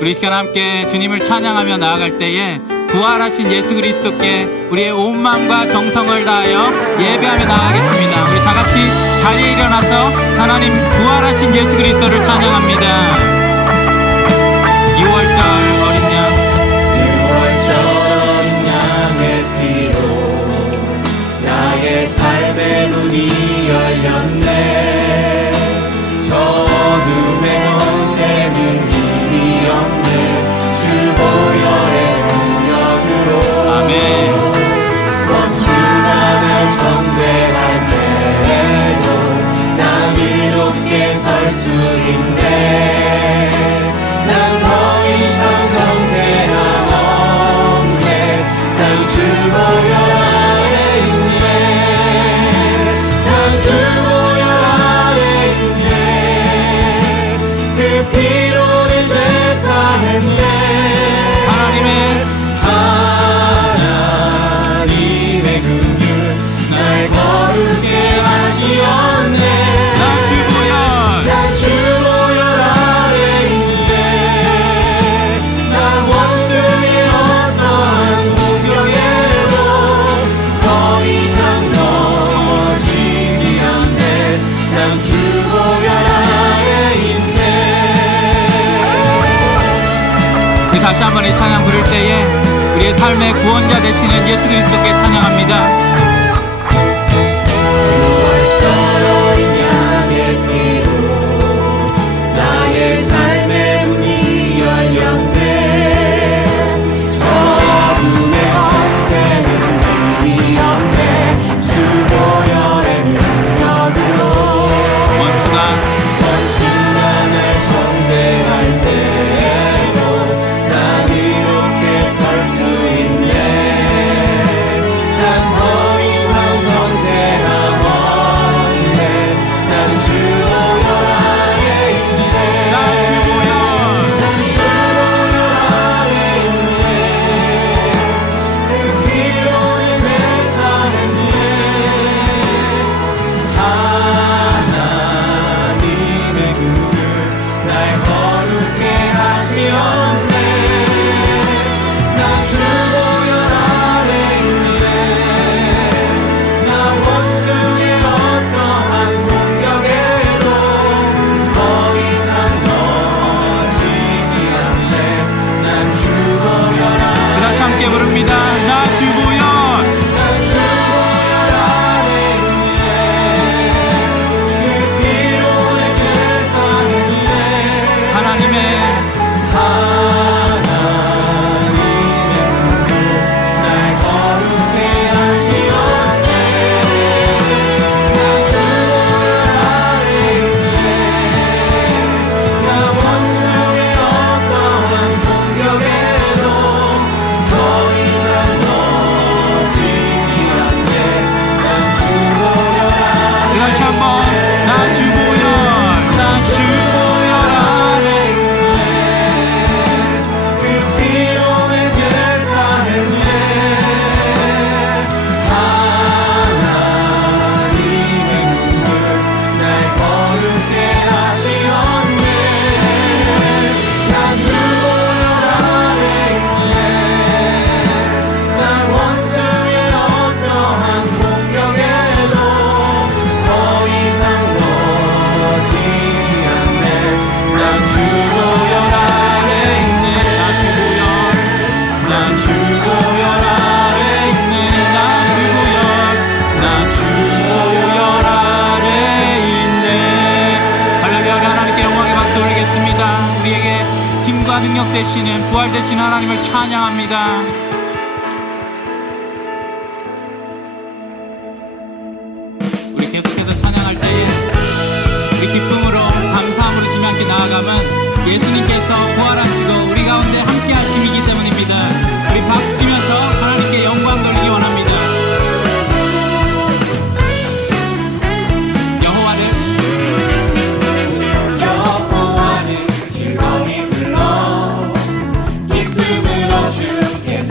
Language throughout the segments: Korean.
우리 이 시간 함께 주님을 찬양하며 나아갈 때에 부활하신 예수 그리스도께 우리의 온 마음과 정성을 다하여 예배하며 나아가겠습니다. 우리 다같이 자리에 일어나서 하나님 부활하신 예수 그리스도를 찬양합니다. 6월절 어린 양, 6월절 어린 양의 피로 나의 삶의 문이 열렸네. 저 어둠의 권세는 힘이 없네. 주 보혈의 능력으로 아멘. 원수가 날 정죄할 때에도 난 이롭게 설 수 있네. 난 더 이상 정죄함 없네. 난 주 보혈 아래 있네. 난 주 보혈 아래 있네. 그 피로 내 죄 사했네. 하나님의 긍휼 날 거룩게 하시었네. 난 주 보혈 아래 있네. 난 원수의 어떠한 공격에도 더 이상 넘어지지 않네. 난 주 보혈 아래 있네. 우리 다시 한번 이 찬양 부를 때에 우리의 삶의 구원자 되시는 예수 그리스도께 찬양합니다. 6월절 어린 양의 피로 나의 삶의 문이 열렸네. 저 어둠의 권세는 힘이 없네. 주 보혈의 능력으로 원수가 날 정죄할 때에도 난 이롭게 설 수 있네. 난 더 이상 정죄함 없네. 난 주 보혈 아래 있네. 난 주 보혈 아래 있네. 그 피로 내 죄 사했네. 하나님의 긍휼 날 거룩게 하시었네. 난 주 보혈 아래 있네. 난 원수의 어떠한 공격에도 더 이상 넘어지지 않네. 난 주 보혈 아래 다시 함께 부릅니다. 나 주 보혈 난 주 보혈 아래 있네. 그 피로 내 죄 사했네. 하나님의 날 거룩게 하시었네. 난 주 보혈 아래 있네. 난 원수의 어떠한 공격에도 더 이상 넘어지지 않네. 난 주 보혈 아래 다시 한번 나 주 보혈 나 주 보혈 아래 있네. 그 피로 내 죄 사했네. 하나님의 눈물 날 거룩게 하시었네. 난 주 보혈 아래 있네. 난 원수의 어떠한 공격에도 더 이상 넘어지지 않네. 난 주 보혈 아래 있네. 나 주 보혈 아래 있네. 나 주 보혈 아래 있네. 할렐루야. 우리 하나님께 영광의 박수 올리겠습니다. 우리에게 힘과 능력 되시는 부활 되신 하나님을 찬양합니다. 우리 계속해서 찬양할 때에 우리 기쁨으로 감사함으로 주님 함께 나아가면 예수님께서 부활하시고 우리 가운데 함께 하심이기 때문입니다. 우리 박수 치면서 하나님께 영광 돌리기 원합니다. 여호와를 즐거이 불러 기쁨으로 주께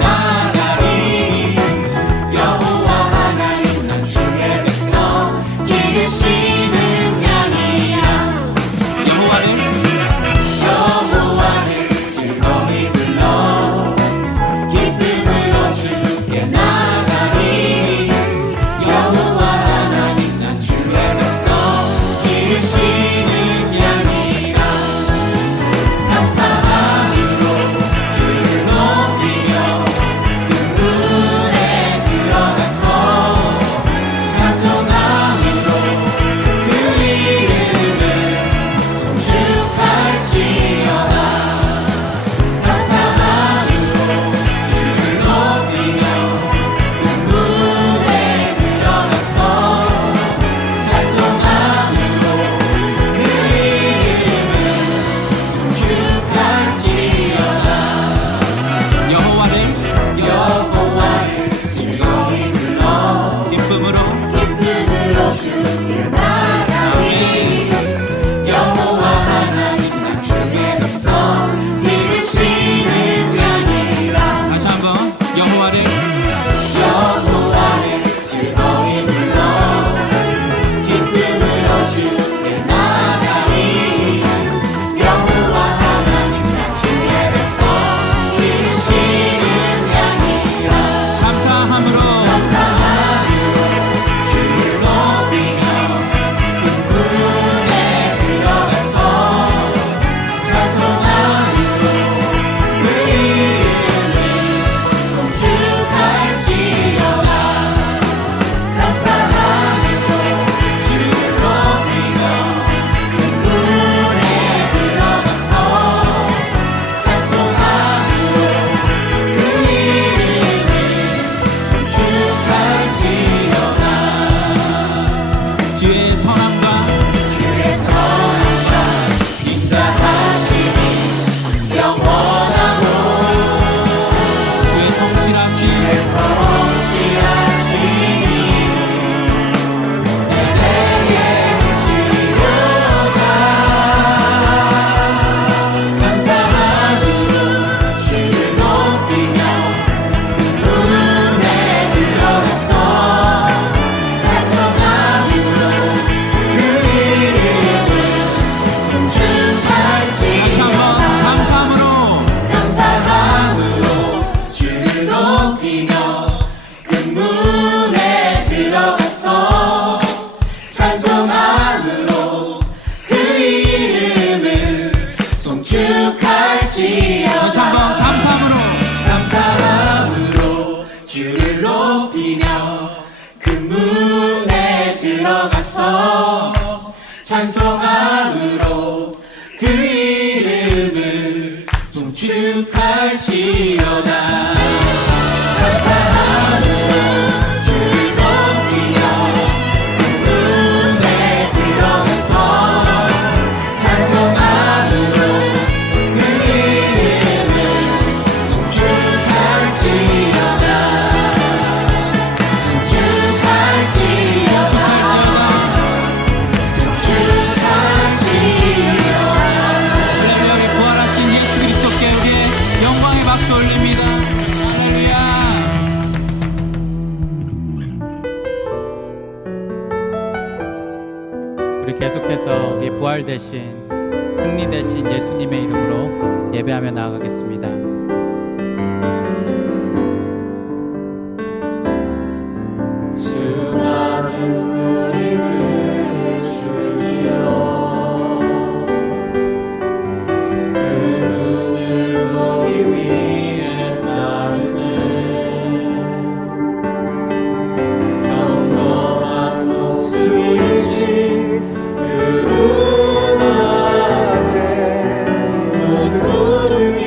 익숙할지어다. 다시 한번 감사함으로 주를 높이며 그 문에 들어가서 찬송함으로 그 이름을 송축할지어다. 감사함으로 주를 높이며 그 문에 들어가서 찬송함으로 그 이름을 송축할지어다. 송축할지어다. 할렐루야. 우리 부활하신 예수 그리스도께 우리의 영광의 박수 올립니다. 할렐루야. 우리 계속해서 우리 부활 대신 승리 대신 예수님의 이름으로 예배하며 나아가겠습니다. 수많은 무리들 줄지어 그분을 보기 위해 따르네. 평범한 모습이신 그분 앞에 모든 무릎이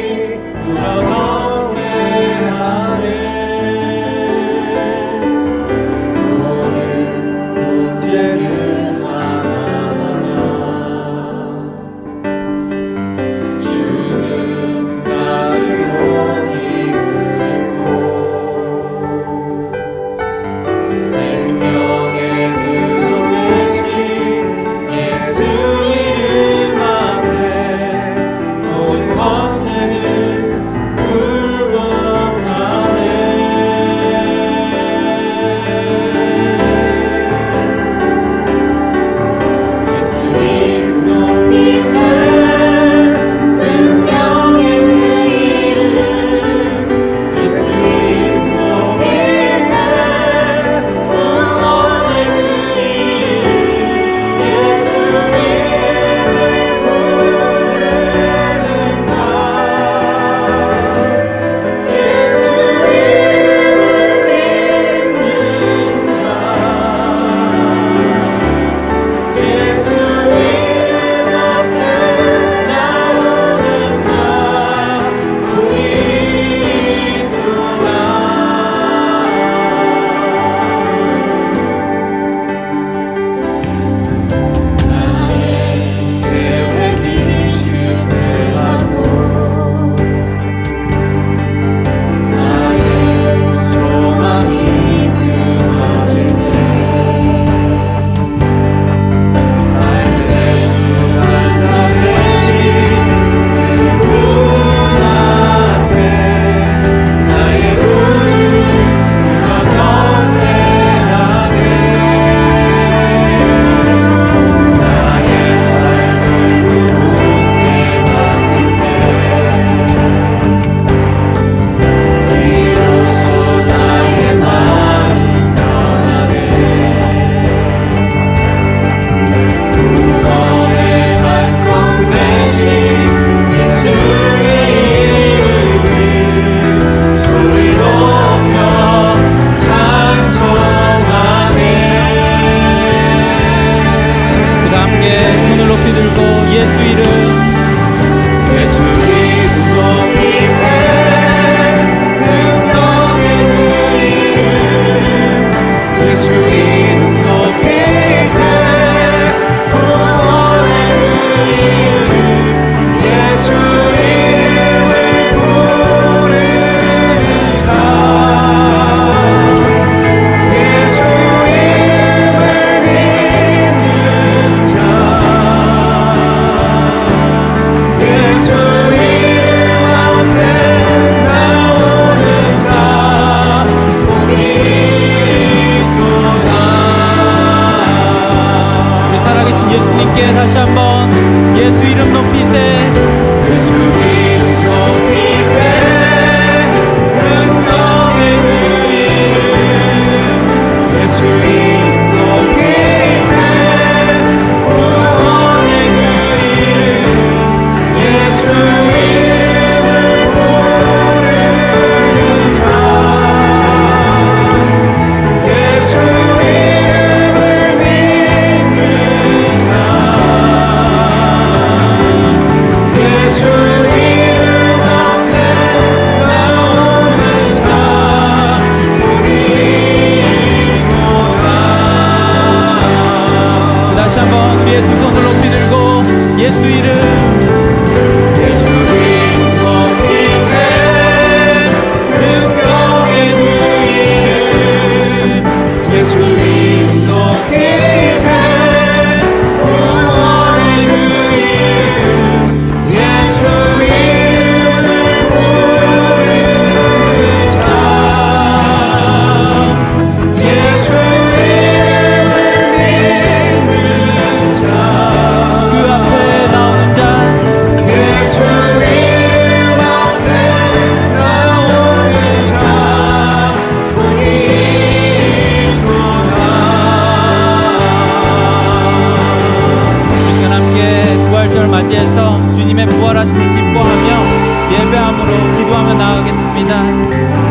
감사함으로 기도하며 나아가겠습니다.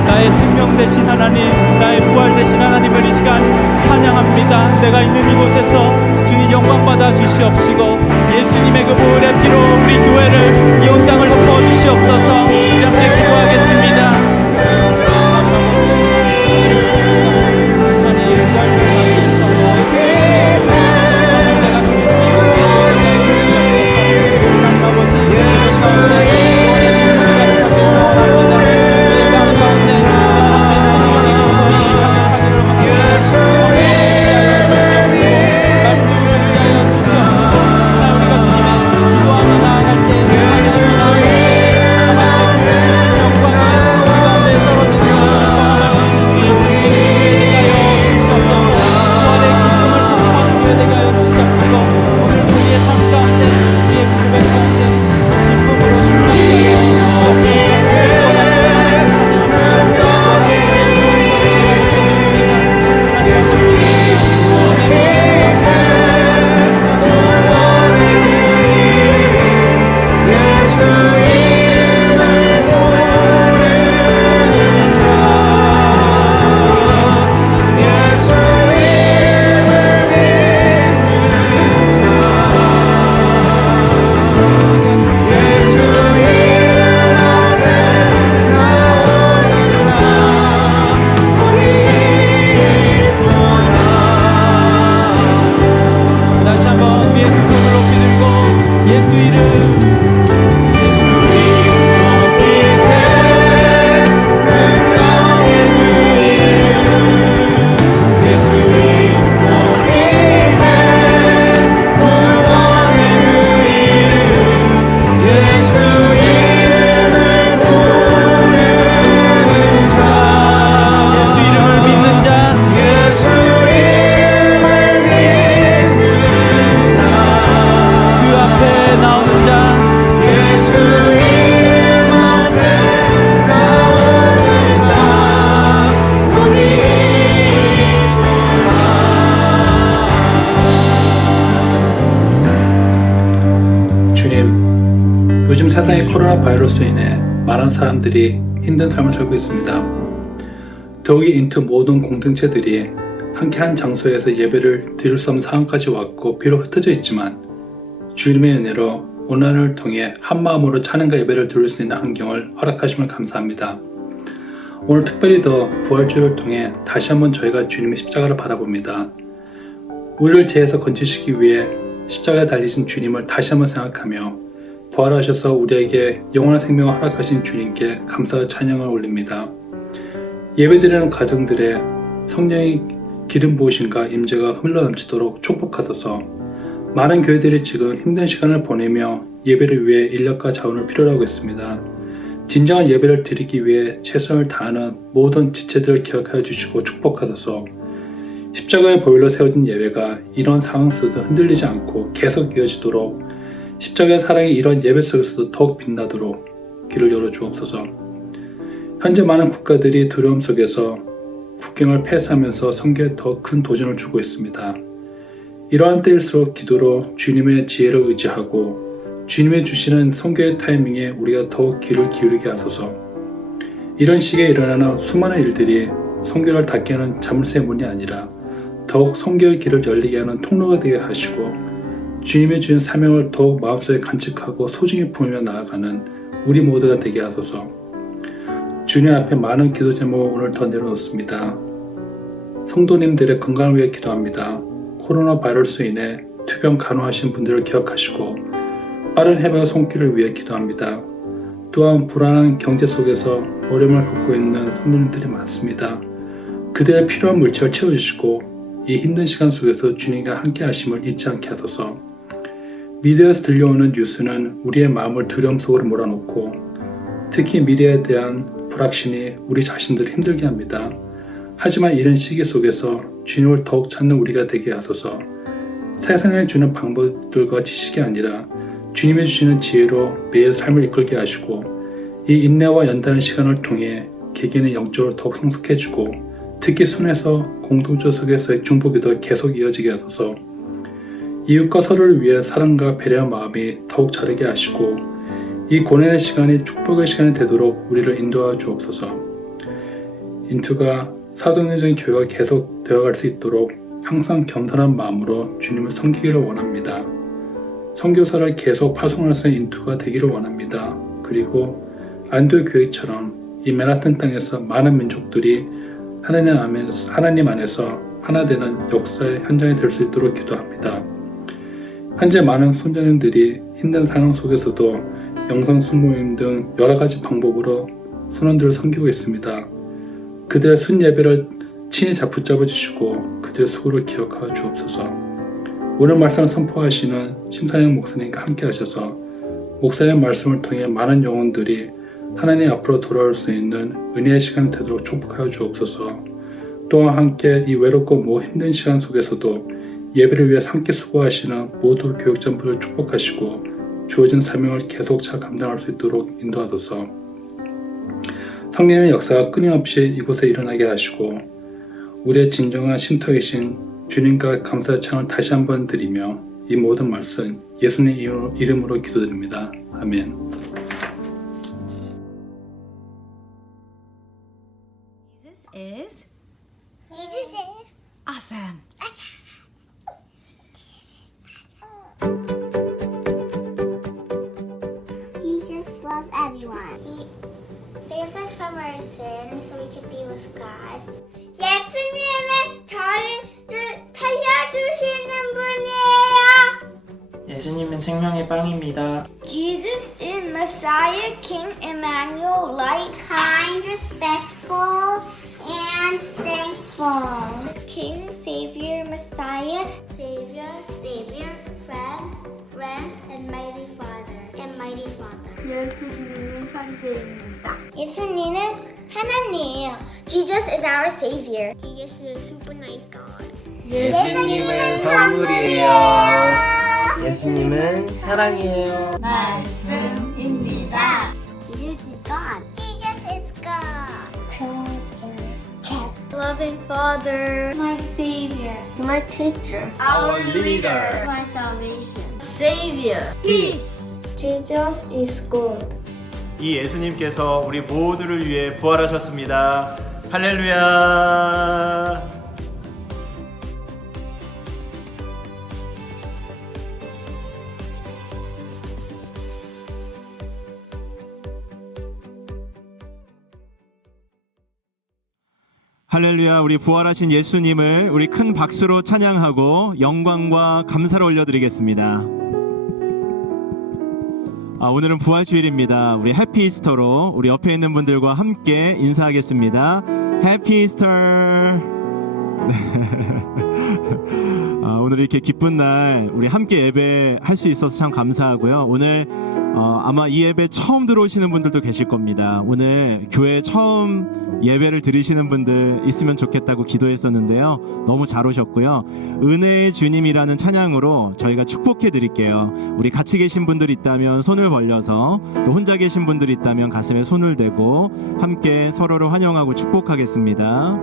나의 생명 되신 하나님, 나의 부활 되신 하나님을 이 시간 찬양합니다. 내가 있는 이곳에서 주님 영광 받아 주시옵시고 예수님의 그 보혈의 피로 우리 교회를 이 온땅을 덮어 주시옵소서. 우리 함께 기도하겠습니다. 요즘 세상의 코로나 바이러스로 인해 많은 사람들이 힘든 삶을 살고 있습니다. 더욱이 인투 모든 공동체들이 함께 한 장소에서 예배를 드릴 수 없는 상황까지 왔고 비록 흩어져 있지만 주님의 은혜로 온라인을 통해 한마음으로 찬양과 예배를 드릴 수 있는 환경을 허락하심을 감사합니다. 오늘 특별히 더 부활주일을 통해 다시 한번 저희가 주님의 십자가를 바라봅니다. 우리를 죄에서 건지시기 위해 십자가에 달리신 주님을 다시 한번 생각하며 부활하셔서 우리에게 영원한 생명을 허락하신 주님께 감사와 찬양을 올립니다. 예배드리는 가정들의 성령의 기름 부으심과 임재가 흘러넘치도록 축복하소서. 많은 교회들이 지금 힘든 시간을 보내며 예배를 위해 인력과 자원을 필요로 하고 있습니다. 진정한 예배를 드리기 위해 최선을 다하는 모든 지체들을 기억하여 주시고 축복하소서. 십자가의 보혈로 세워진 예배가 이런 상황 속에서 흔들리지 않고 계속 이어지도록 십자가의 사랑이 이런 예배 속에서도 더욱 빛나도록 길을 열어주옵소서. 현재 많은 국가들이 두려움 속에서 국경을 폐쇄하면서 선교에 더 큰 도전을 주고 있습니다. 이러한 때일수록 기도로 주님의 지혜를 의지하고 주님이 주시는 선교의 타이밍에 우리가 더욱 귀를 기울이게 하소서. 이런 시기에 일어나는 수많은 일들이 선교를 닫게 하는 자물쇠의 문이 아니라 더욱 선교의 길을 열리게 하는 통로가 되게 하시고 주님의 주신 사명을 더욱 마음속에 간직하고 소중히 품으며 나아가는 우리 모두가 되게 하소서. 주님 앞에 많은 기도 제목을 오늘 더 내려놓습니다. 성도님들의 건강을 위해 기도합니다. 코로나 바이러스로 인해 투병 간호하신 분들을 기억하시고 빠른 회복의 손길을 위해 기도합니다. 또한 불안한 경제 속에서 어려움을 겪고 있는 성도님들이 많습니다. 그들의 필요한 물질을 채워주시고 이 힘든 시간 속에서 주님과 함께 하심을 잊지 않게 하소서. 미디어에서 들려오는 뉴스는 우리의 마음을 두려움 속으로 몰아넣고 특히 미래에 대한 불확신이 우리 자신들을 힘들게 합니다. 하지만 이런 시기 속에서 주님을 더욱 찾는 우리가 되게 하소서. 세상에 주는 방법들과 지식이 아니라 주님이 주시는 지혜로 매일 삶을 이끌게 하시고 이 인내와 연단의 시간을 통해 개개인의 영적으로 더욱 성숙해지고 특히 손에서 공동체 속에서의 중보기도 계속 이어지게 하소서. 이웃과 서로를 위해 사랑과 배려한 마음이 더욱 자르게 하시고 이 고난의 시간이 축복의 시간이 되도록 우리를 인도하여 주옵소서. 인투가 사도행전 교회가 계속 되어갈 수 있도록 항상 겸손한 마음으로 주님을 섬기기를 원합니다. 선교사를 계속 파송할 수 있는 인투가 되기를 원합니다. 그리고 안도 교회처럼 이 맨하튼 땅에서 많은 민족들이 하나님 안에서 하나 되는 역사의 현장이 될 수 있도록 기도합니다. 현재 많은 순자님들이 힘든 상황 속에서도 영상 순모임 등 여러 가지 방법으로 순원들을 섬기고 있습니다. 그들의 순예배를 친히 붙잡아 주시고 그들의 수고를 기억하여 주옵소서. 오늘 말씀을 선포하시는 심사영 목사님과 함께 하셔서 목사의 말씀을 통해 많은 영혼들이 하나님 앞으로 돌아올 수 있는 은혜의 시간이 되도록 축복하여 주옵소서. 또한 함께 이 외롭고 힘든 시간 속에서도 예배를 위해 함께 수고하시는 모두 교육자분들을 축복하시고 주어진 사명을 계속 잘 감당할 수 있도록 인도하소서. 성령의 역사가 끊임없이 이곳에 일어나게 하시고 우리의 진정한 쉼터이신 주님과 감사의 찬을 다시 한번 드리며 이 모든 말씀 예수님 이름으로 기도드립니다. 아멘. Jesus is Awesome. Jesus loves everyone. He saves us from our sins so we can be with God. 예수님은 저희를 살려주시는 분이에요. 예수님은 생명의 빵입니다. Jesus is Messiah, King Emmanuel, light, kind, respectful, and thankful. King, Savior, Messiah, Savior, friend, and mighty Father. 예수님은 선생입니다. 예수님은 하나님이에요. Jesus is our Savior. Jesus is a super nice God. 예수님은 선물이에요. 예수님은 사랑이에요. 말씀입니다. Jesus is God. Jesus is God. Loving Father. My Savior. My teacher. Our leader. My salvation. Savior. Peace. Jesus is good. 이 예수님께서 우리 모두를 위해 부활하셨습니다. 할렐루야. 할렐루야. 우리 부활하신 예수님을 우리 큰 박수로 찬양하고 영광과 감사를 올려드리겠습니다. 오늘은 부활주일입니다. 우리 해피 이스터로 우리 옆에 있는 분들과 함께 인사하겠습니다. 해피 이스터. 오늘 이렇게 기쁜 날 우리 함께 예배할 수 있어서 참 감사하고요. 오늘 아마 이 예배 처음 들어오시는 분들도 계실 겁니다. 오늘 교회 처음 예배를 드리시는 분들 있으면 좋겠다고 기도했었는데요. 너무 잘 오셨고요. 은혜의 주님이라는 찬양으로 저희가 축복해 드릴게요. 우리 같이 계신 분들 있다면 손을 벌려서, 또 혼자 계신 분들 있다면 가슴에 손을 대고 함께 서로를 환영하고 축복하겠습니다.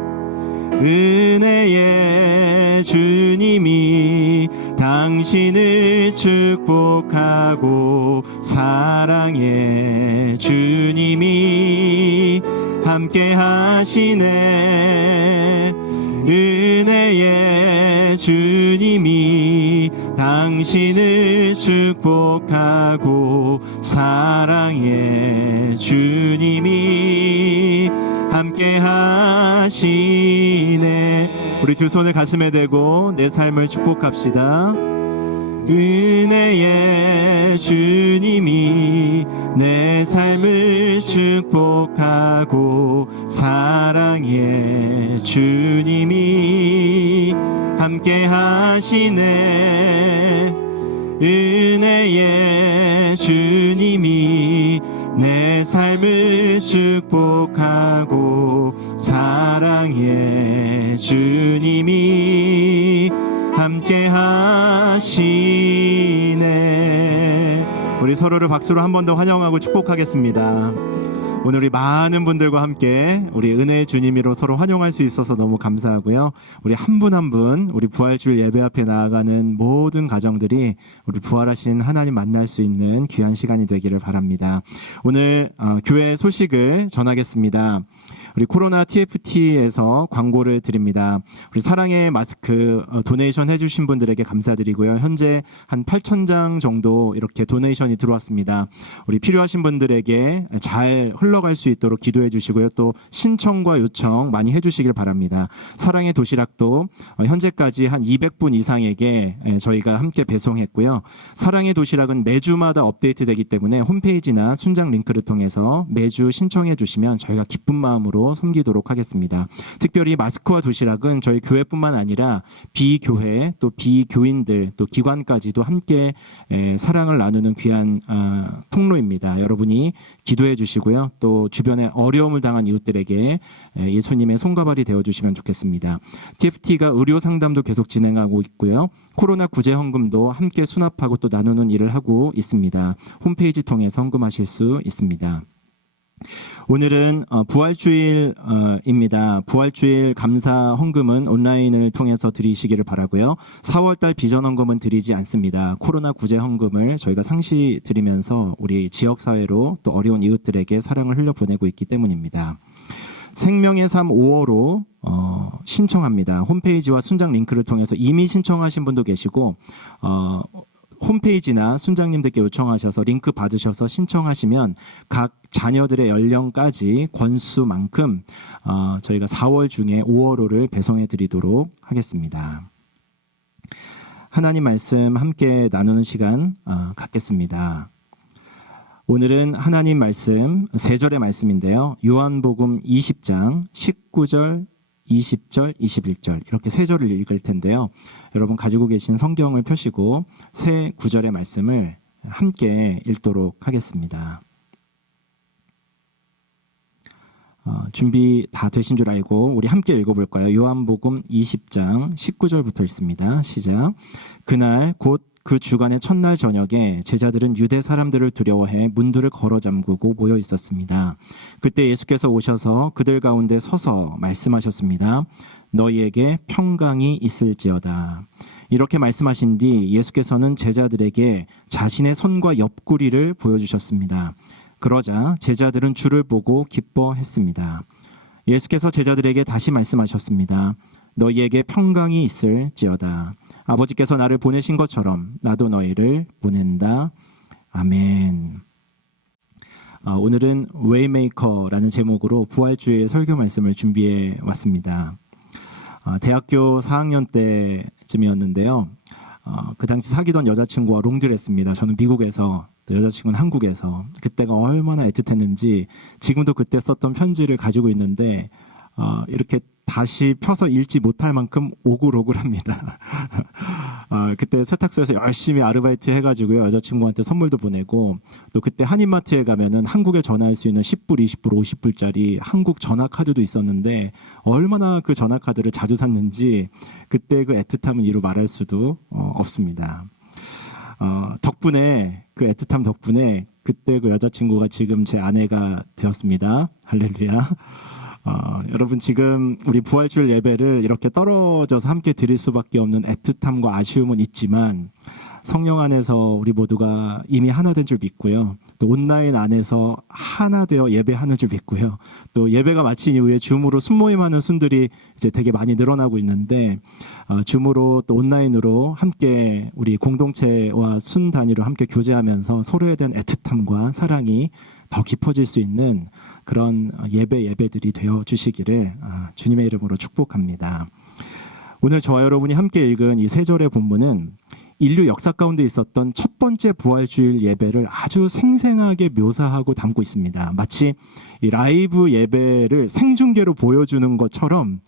은혜의 주님이 당신을 축복하고 사랑의 주님이 함께 하시네. 은혜의 주님이 당신을 축복하고 사랑의 주님이 함께 하시네. 우리 두 손을 가슴에 대고 내 삶을 축복합시다. 은혜의 주님이 내 삶을 축복하고 사랑의 주님이 함께 하시네. 은혜의 주님이 내 삶을 축복하고 사랑의 주님이 함께 하시네. 우리 서로를 박수로 한 번 더 환영하고 축복하겠습니다. 오늘 우리 많은 분들과 함께 우리 은혜의 주님으로 서로 환영할 수 있어서 너무 감사하고요. 우리 한 분 한 분 우리 부활주일 예배 앞에 나아가는 모든 가정들이 우리 부활하신 하나님 만날 수 있는 귀한 시간이 되기를 바랍니다. 오늘 교회 소식을 전하겠습니다. 우리 코로나 TFT에서 광고를 드립니다. 우리 사랑의 마스크 도네이션 해주신 분들에게 감사드리고요. 현재 한 8,000장 정도 이렇게 도네이션이 들어왔습니다. 우리 필요하신 분들에게 잘 흘러갈 수 있도록 기도해 주시고요. 또 신청과 요청 많이 해주시길 바랍니다. 사랑의 도시락도 현재까지 한 200분 이상에게 저희가 함께 배송했고요. 사랑의 도시락은 매주마다 업데이트되기 때문에 홈페이지나 순장 링크를 통해서 매주 신청해 주시면 저희가 기쁜 마음으로 섬기도록 하겠습니다. 특별히 마스크와 도시락은 저희 교회뿐만 아니라 비교회 또 비교인들 또 기관까지도 함께 사랑을 나누는 귀한 통로입니다. 여러분이 기도해 주시고요. 또 주변에 어려움을 당한 이웃들에게 예수님의 손과 발이 되어주시면 좋겠습니다. TFT가 의료 상담도 계속 진행하고 있고요. 코로나 구제 헌금도 함께 수납하고 또 나누는 일을 하고 있습니다. 홈페이지 통해서 헌금하실 수 있습니다. 오늘은 부활주일입니다. 부활주일 감사 헌금은 온라인을 통해서 드리시기를 바라고요. 4월달 비전 헌금은 드리지 않습니다. 코로나 구제 헌금을 저희가 상시 드리면서 우리 지역사회로 또 어려운 이웃들에게 사랑을 흘려보내고 있기 때문입니다. 생명의 삶 5호로 신청합니다. 홈페이지와 순장 링크를 통해서 이미 신청하신 분도 계시고 홈페이지나 순장님들께 요청하셔서 링크 받으셔서 신청하시면 각 자녀들의 연령까지 권수만큼 저희가 4월 중에 5월호를 배송해 드리도록 하겠습니다. 하나님 말씀 함께 나누는 시간 갖겠습니다. 오늘은 하나님 말씀 3절의 말씀인데요. 요한복음 20장 19절 20절, 21절 이렇게 3절을 읽을 텐데요. 여러분 가지고 계신 성경을 펴시고 새 구절의 말씀을 함께 읽도록 하겠습니다. 준비 다 되신 줄 알고 우리 함께 읽어볼까요? 요한복음 20장 19절부터 읽습니다. 시작. 그날 곧 그 주간의 첫날 저녁에 제자들은 유대 사람들을 두려워해 문들을 걸어 잠그고 모여 있었습니다. 그때 예수께서 오셔서 그들 가운데 서서 말씀하셨습니다. 너희에게 평강이 있을지어다. 이렇게 말씀하신 뒤 예수께서는 제자들에게 자신의 손과 옆구리를 보여주셨습니다. 그러자 제자들은 주를 보고 기뻐했습니다. 예수께서 제자들에게 다시 말씀하셨습니다. 너희에게 평강이 있을지어다. 아버지께서 나를 보내신 것처럼 나도 너희를 보낸다. 아멘. 오늘은 웨이메이커라는 제목으로 부활주일 설교 말씀을 준비해 왔습니다. 대학교 4학년 때쯤이었는데요. 그 당시 사귀던 여자친구와 롱디를 했습니다. 저는 미국에서, 또 여자친구는 한국에서. 그때가 얼마나 애틋했는지 지금도 그때 썼던 편지를 가지고 있는데 이렇게 다시 펴서 읽지 못할 만큼 오글오글합니다. 그때 세탁소에서 열심히 아르바이트 해가지고요. 여자친구한테 선물도 보내고 또 그때 한인마트에 가면은 한국에 전화할 수 있는 10불, 20불, 50불짜리 한국 전화카드도 있었는데 얼마나 그 전화카드를 자주 샀는지 그때 그 애틋함은 이루 말할 수도 없습니다. 덕분에 그 애틋함 덕분에 그때 그 여자친구가 지금 제 아내가 되었습니다. 할렐루야. 여러분 지금 우리 부활주일 예배를 이렇게 떨어져서 함께 드릴 수밖에 없는 애틋함과 아쉬움은 있지만 성령 안에서 우리 모두가 이미 하나 된 줄 믿고요. 또 온라인 안에서 하나 되어 예배하는 줄 믿고요. 또 예배가 마친 이후에 줌으로 순모임하는 순들이 이제 되게 많이 늘어나고 있는데 줌으로 또 온라인으로 함께 우리 공동체와 순 단위로 함께 교제하면서 서로에 대한 애틋함과 사랑이 더 깊어질 수 있는 그런 예배들이 되어 주시기를 주님의 이름으로 축복합니다. 오늘 저와 여러분이 함께 읽은 이 3절의 본문은 인류 역사 가운데 있었던 첫 번째 부활주일 예배를 아주 생생하게 묘사하고 담고 있습니다. 마치 이 라이브 예배를 생중계로 보여주는 것처럼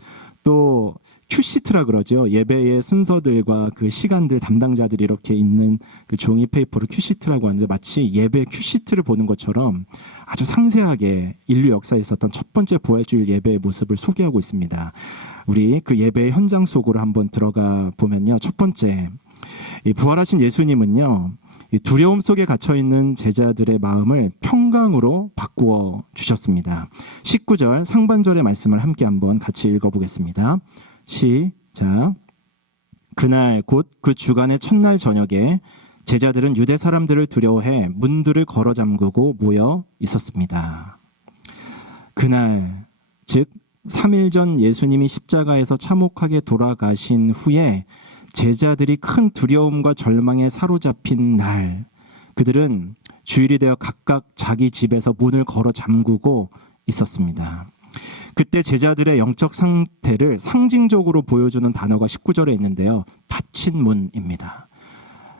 또 큐시트라 그러죠. 예배의 순서들과 그 시간들 담당자들이 이렇게 있는 그 종이 페이퍼를 큐시트라고 하는데 마치 예배 큐시트를 보는 것처럼 아주 상세하게 인류 역사에 있었던 첫 번째 부활주일 예배의 모습을 소개하고 있습니다. 우리 그 예배의 현장 속으로 한번 들어가 보면요. 첫 번째, 이 부활하신 예수님은요, 이 두려움 속에 갇혀 있는 제자들의 마음을 평강으로 바꾸어 주셨습니다. 19절 상반절의 말씀을 함께 한번 같이 읽어보겠습니다. 시작. 그날 곧 그 주간의 첫날 저녁에 제자들은 유대 사람들을 두려워해 문들을 걸어 잠그고 모여 있었습니다. 그날, 즉 3일 전 예수님이 십자가에서 참혹하게 돌아가신 후에 제자들이 큰 두려움과 절망에 사로잡힌 날, 그들은 주일이 되어 각각 자기 집에서 문을 걸어 잠그고 있었습니다. 그때 제자들의 영적 상태를 상징적으로 보여주는 단어가 19절에 있는데요. 닫힌 문입니다.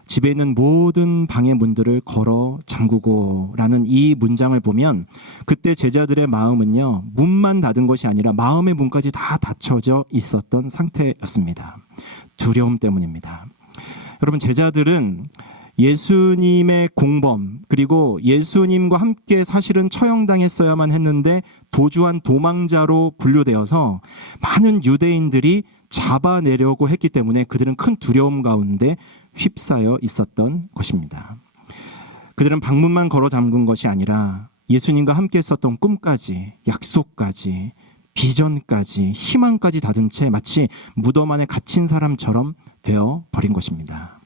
집에 있는 모든 방의 문들을 걸어 잠그고 라는 이 문장을 보면 그때 제자들의 마음은요, 문만 닫은 것이 아니라 마음의 문까지 다 닫혀져 있었던 상태였습니다. 두려움 때문입니다. 여러분, 제자들은 예수님의 공범, 그리고 예수님과 함께 사실은 처형당했어야만 했는데 도주한 도망자로 분류되어서 많은 유대인들이 잡아내려고 했기 때문에 그들은 큰 두려움 가운데 휩싸여 있었던 것입니다. 그들은 방문만 걸어 잠근 것이 아니라 예수님과 함께 했었던 꿈까지, 약속까지, 비전까지, 희망까지 닫은 채 마치 무덤 안에 갇힌 사람처럼 되어 버린 것입니다.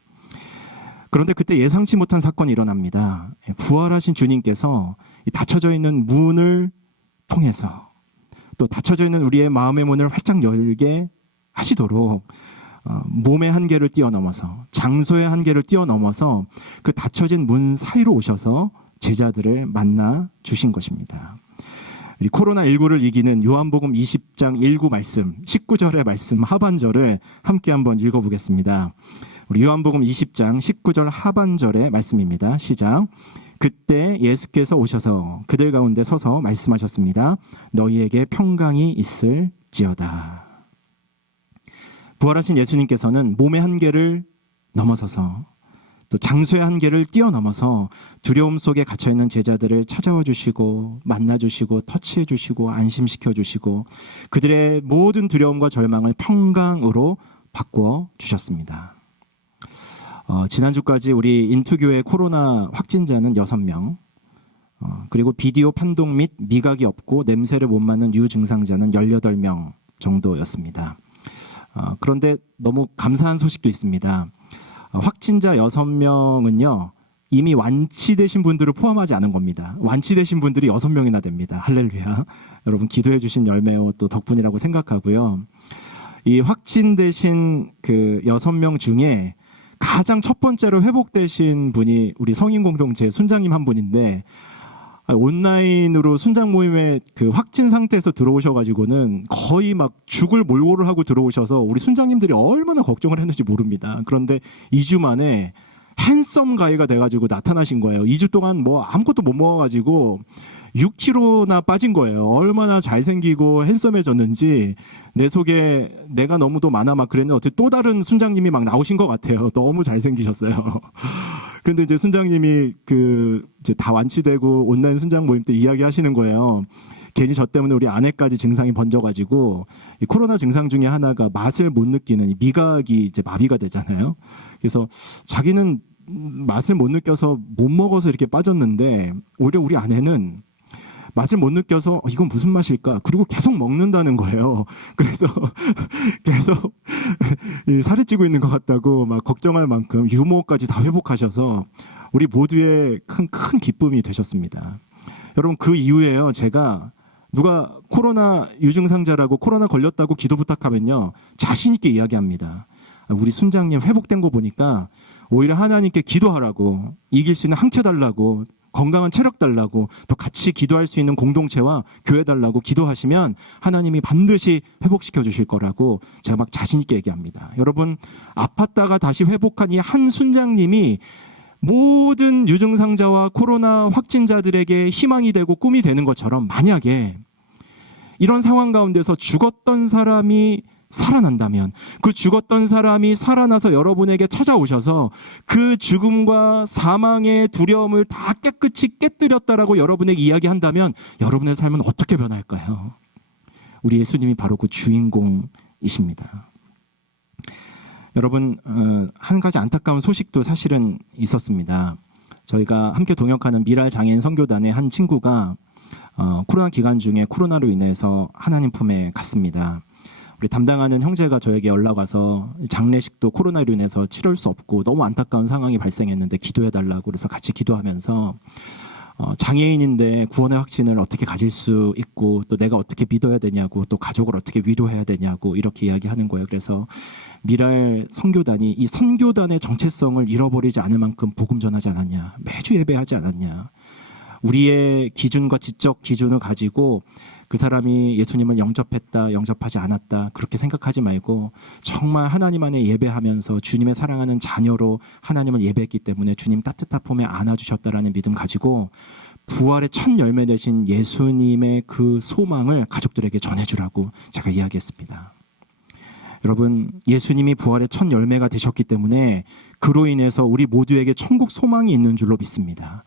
그런데 그때 예상치 못한 사건이 일어납니다. 부활하신 주님께서 닫혀져 있는 문을 통해서 또 닫혀져 있는 우리의 마음의 문을 활짝 열게 하시도록 몸의 한계를 뛰어넘어서, 장소의 한계를 뛰어넘어서 그 닫혀진 문 사이로 오셔서 제자들을 만나 주신 것입니다. 이 코로나19를 이기는 요한복음 20장 19 말씀, 19절의 말씀 하반절을 함께 한번 읽어보겠습니다. 우리 요한복음 20장 19절 하반절의 말씀입니다. 시작. 그때 예수께서 오셔서 그들 가운데 서서 말씀하셨습니다. 너희에게 평강이 있을지어다. 부활하신 예수님께서는 몸의 한계를 넘어서서 또 장소의 한계를 뛰어넘어서 두려움 속에 갇혀있는 제자들을 찾아와 주시고 만나주시고 터치해 주시고 안심시켜 주시고 그들의 모든 두려움과 절망을 평강으로 바꾸어 주셨습니다. 지난주까지 우리 인투교회 코로나 확진자는 6명, 그리고 비디오 판독 및 미각이 없고 냄새를 못 맡는 유증상자는 18명 정도였습니다. 그런데 너무 감사한 소식도 있습니다. 확진자 6명은요, 이미 완치되신 분들을 포함하지 않은 겁니다. 완치되신 분들이 6명이나 됩니다. 할렐루야. 여러분 기도해 주신 열매요 또 덕분이라고 생각하고요. 이 확진되신 그 6명 중에 가장 첫 번째로 회복되신 분이 우리 성인 공동체 순장님 한 분인데, 온라인으로 순장 모임에 그 확진 상태에서 들어오셔가지고는 거의 막 죽을 몰골을 하고 들어오셔서 우리 순장님들이 얼마나 걱정을 했는지 모릅니다. 그런데 2주 만에 핸섬 가이가 돼가지고 나타나신 거예요. 2주 동안 뭐 아무것도 못 먹어가지고 6kg나 빠진 거예요. 얼마나 잘생기고 핸섬해졌는지 내 속에 내가 너무도 많아 막 그랬는데 어떻게 또 다른 순장님이 막 나오신 것 같아요. 너무 잘생기셨어요. 근데 이제 순장님이 이제 다 완치되고 온라인 순장 모임 때 이야기 하시는 거예요. 괜히 저 때문에 우리 아내까지 증상이 번져가지고 이 코로나 증상 중에 하나가 맛을 못 느끼는 미각이 이제 마비가 되잖아요. 그래서 자기는 맛을 못 느껴서 못 먹어서 이렇게 빠졌는데 오히려 우리 아내는 맛을 못 느껴서 이건 무슨 맛일까? 그리고 계속 먹는다는 거예요. 그래서 계속 살이 찌고 있는 것 같다고 막 걱정할 만큼 유머까지 다 회복하셔서 우리 모두의 큰 기쁨이 되셨습니다. 여러분 그 이후에요. 제가 누가 코로나 유증상자라고 코로나 걸렸다고 기도 부탁하면요. 자신 있게 이야기합니다. 우리 순장님 회복된 거 보니까 오히려 하나님께 기도하라고, 이길 수 있는 항체 달라고, 건강한 체력 달라고, 또 같이 기도할 수 있는 공동체와 교회 달라고 기도하시면 하나님이 반드시 회복시켜 주실 거라고 제가 막 자신 있게 얘기합니다. 여러분 아팠다가 다시 회복한 이 한 순장님이 모든 유증상자와 코로나 확진자들에게 희망이 되고 꿈이 되는 것처럼 만약에 이런 상황 가운데서 죽었던 사람이 살아난다면 그 죽었던 사람이 살아나서 여러분에게 찾아오셔서 그 죽음과 사망의 두려움을 다 깨끗이 깨뜨렸다라고 여러분에게 이야기한다면 여러분의 삶은 어떻게 변할까요? 우리 예수님이 바로 그 주인공이십니다. 여러분, 한 가지 안타까운 소식도 사실은 있었습니다. 저희가 함께 동역하는 미랄 장애인 선교단의 한 친구가 코로나 기간 중에 코로나로 인해서 하나님 품에 갔습니다. 우리 담당하는 형제가 저에게 연락 와서 장례식도 코로나로 인해서 치를 수 없고 너무 안타까운 상황이 발생했는데 기도해달라고 그래서 같이 기도하면서 장애인인데 구원의 확신을 어떻게 가질 수 있고 또 내가 어떻게 믿어야 되냐고 또 가족을 어떻게 위로해야 되냐고 이렇게 이야기하는 거예요. 그래서 미랄 선교단이 이 선교단의 정체성을 잃어버리지 않을 만큼 복음 전하지 않았냐, 매주 예배하지 않았냐, 우리의 기준과 지적 기준을 가지고 그 사람이 예수님을 영접했다, 영접하지 않았다 그렇게 생각하지 말고 정말 하나님 안에 예배하면서 주님의 사랑하는 자녀로 하나님을 예배했기 때문에 주님 따뜻한 품에 안아주셨다라는 믿음 가지고 부활의 첫 열매 되신 예수님의 그 소망을 가족들에게 전해주라고 제가 이야기했습니다. 여러분, 예수님이 부활의 첫 열매가 되셨기 때문에 그로 인해서 우리 모두에게 천국 소망이 있는 줄로 믿습니다.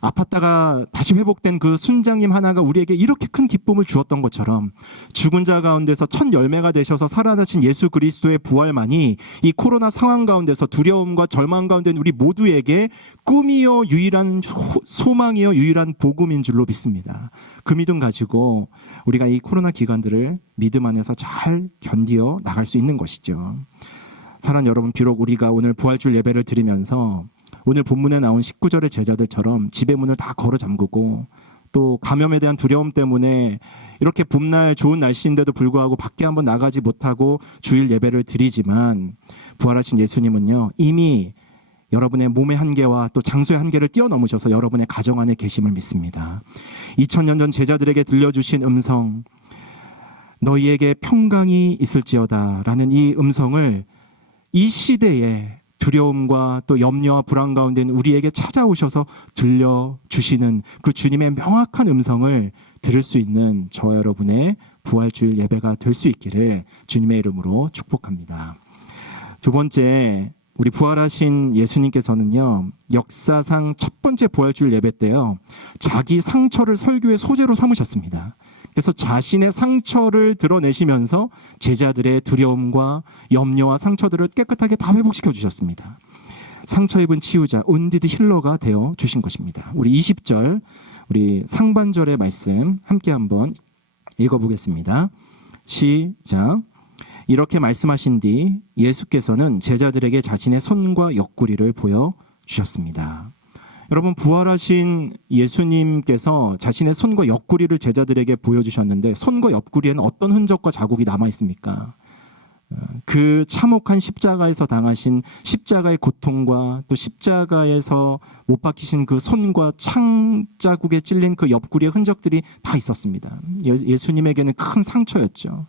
아팠다가 다시 회복된 그 순장님 하나가 우리에게 이렇게 큰 기쁨을 주었던 것처럼 죽은 자 가운데서 첫 열매가 되셔서 살아나신 예수 그리스도의 부활만이 이 코로나 상황 가운데서 두려움과 절망 가운데 있는 우리 모두에게 꿈이요 유일한 소망이요 유일한 복음인 줄로 믿습니다. 그 믿음 가지고 우리가 이 코로나 기간들을 믿음 안에서 잘 견디어 나갈 수 있는 것이죠. 사랑하는 여러분, 비록 우리가 오늘 부활주일 예배를 드리면서 오늘 본문에 나온 19절의 제자들처럼 집의 문을 다 걸어 잠그고 또 감염에 대한 두려움 때문에 이렇게 봄날 좋은 날씨인데도 불구하고 밖에 한번 나가지 못하고 주일 예배를 드리지만 부활하신 예수님은요 이미 여러분의 몸의 한계와 또 장소의 한계를 뛰어넘으셔서 여러분의 가정 안에 계심을 믿습니다. 2000년 전 제자들에게 들려주신 음성, 너희에게 평강이 있을지어다 라는 이 음성을 이 시대에 두려움과 또 염려와 불안 가운데 있는 우리에게 찾아오셔서 들려주시는 그 주님의 명확한 음성을 들을 수 있는 저와 여러분의 부활주일 예배가 될 수 있기를 주님의 이름으로 축복합니다. 두 번째, 우리 부활하신 예수님께서는요 역사상 첫 번째 부활주일 예배 때요 자기 상처를 설교의 소재로 삼으셨습니다. 그래서 자신의 상처를 드러내시면서 제자들의 두려움과 염려와 상처들을 깨끗하게 다 회복시켜 주셨습니다. 상처 입은 치유자, 온디드 힐러가 되어 주신 것입니다. 우리 20절, 우리 상반절의 말씀 함께 한번 읽어보겠습니다. 시작. 이렇게 말씀하신 뒤 예수께서는 제자들에게 자신의 손과 옆구리를 보여주셨습니다. 여러분, 부활하신 예수님께서 자신의 손과 옆구리를 제자들에게 보여주셨는데 손과 옆구리에는 어떤 흔적과 자국이 남아있습니까? 그 참혹한 십자가에서 당하신 십자가의 고통과 또 십자가에서 못 박히신 그 손과 창 자국에 찔린 그 옆구리의 흔적들이 다 있었습니다. 예수님에게는 큰 상처였죠.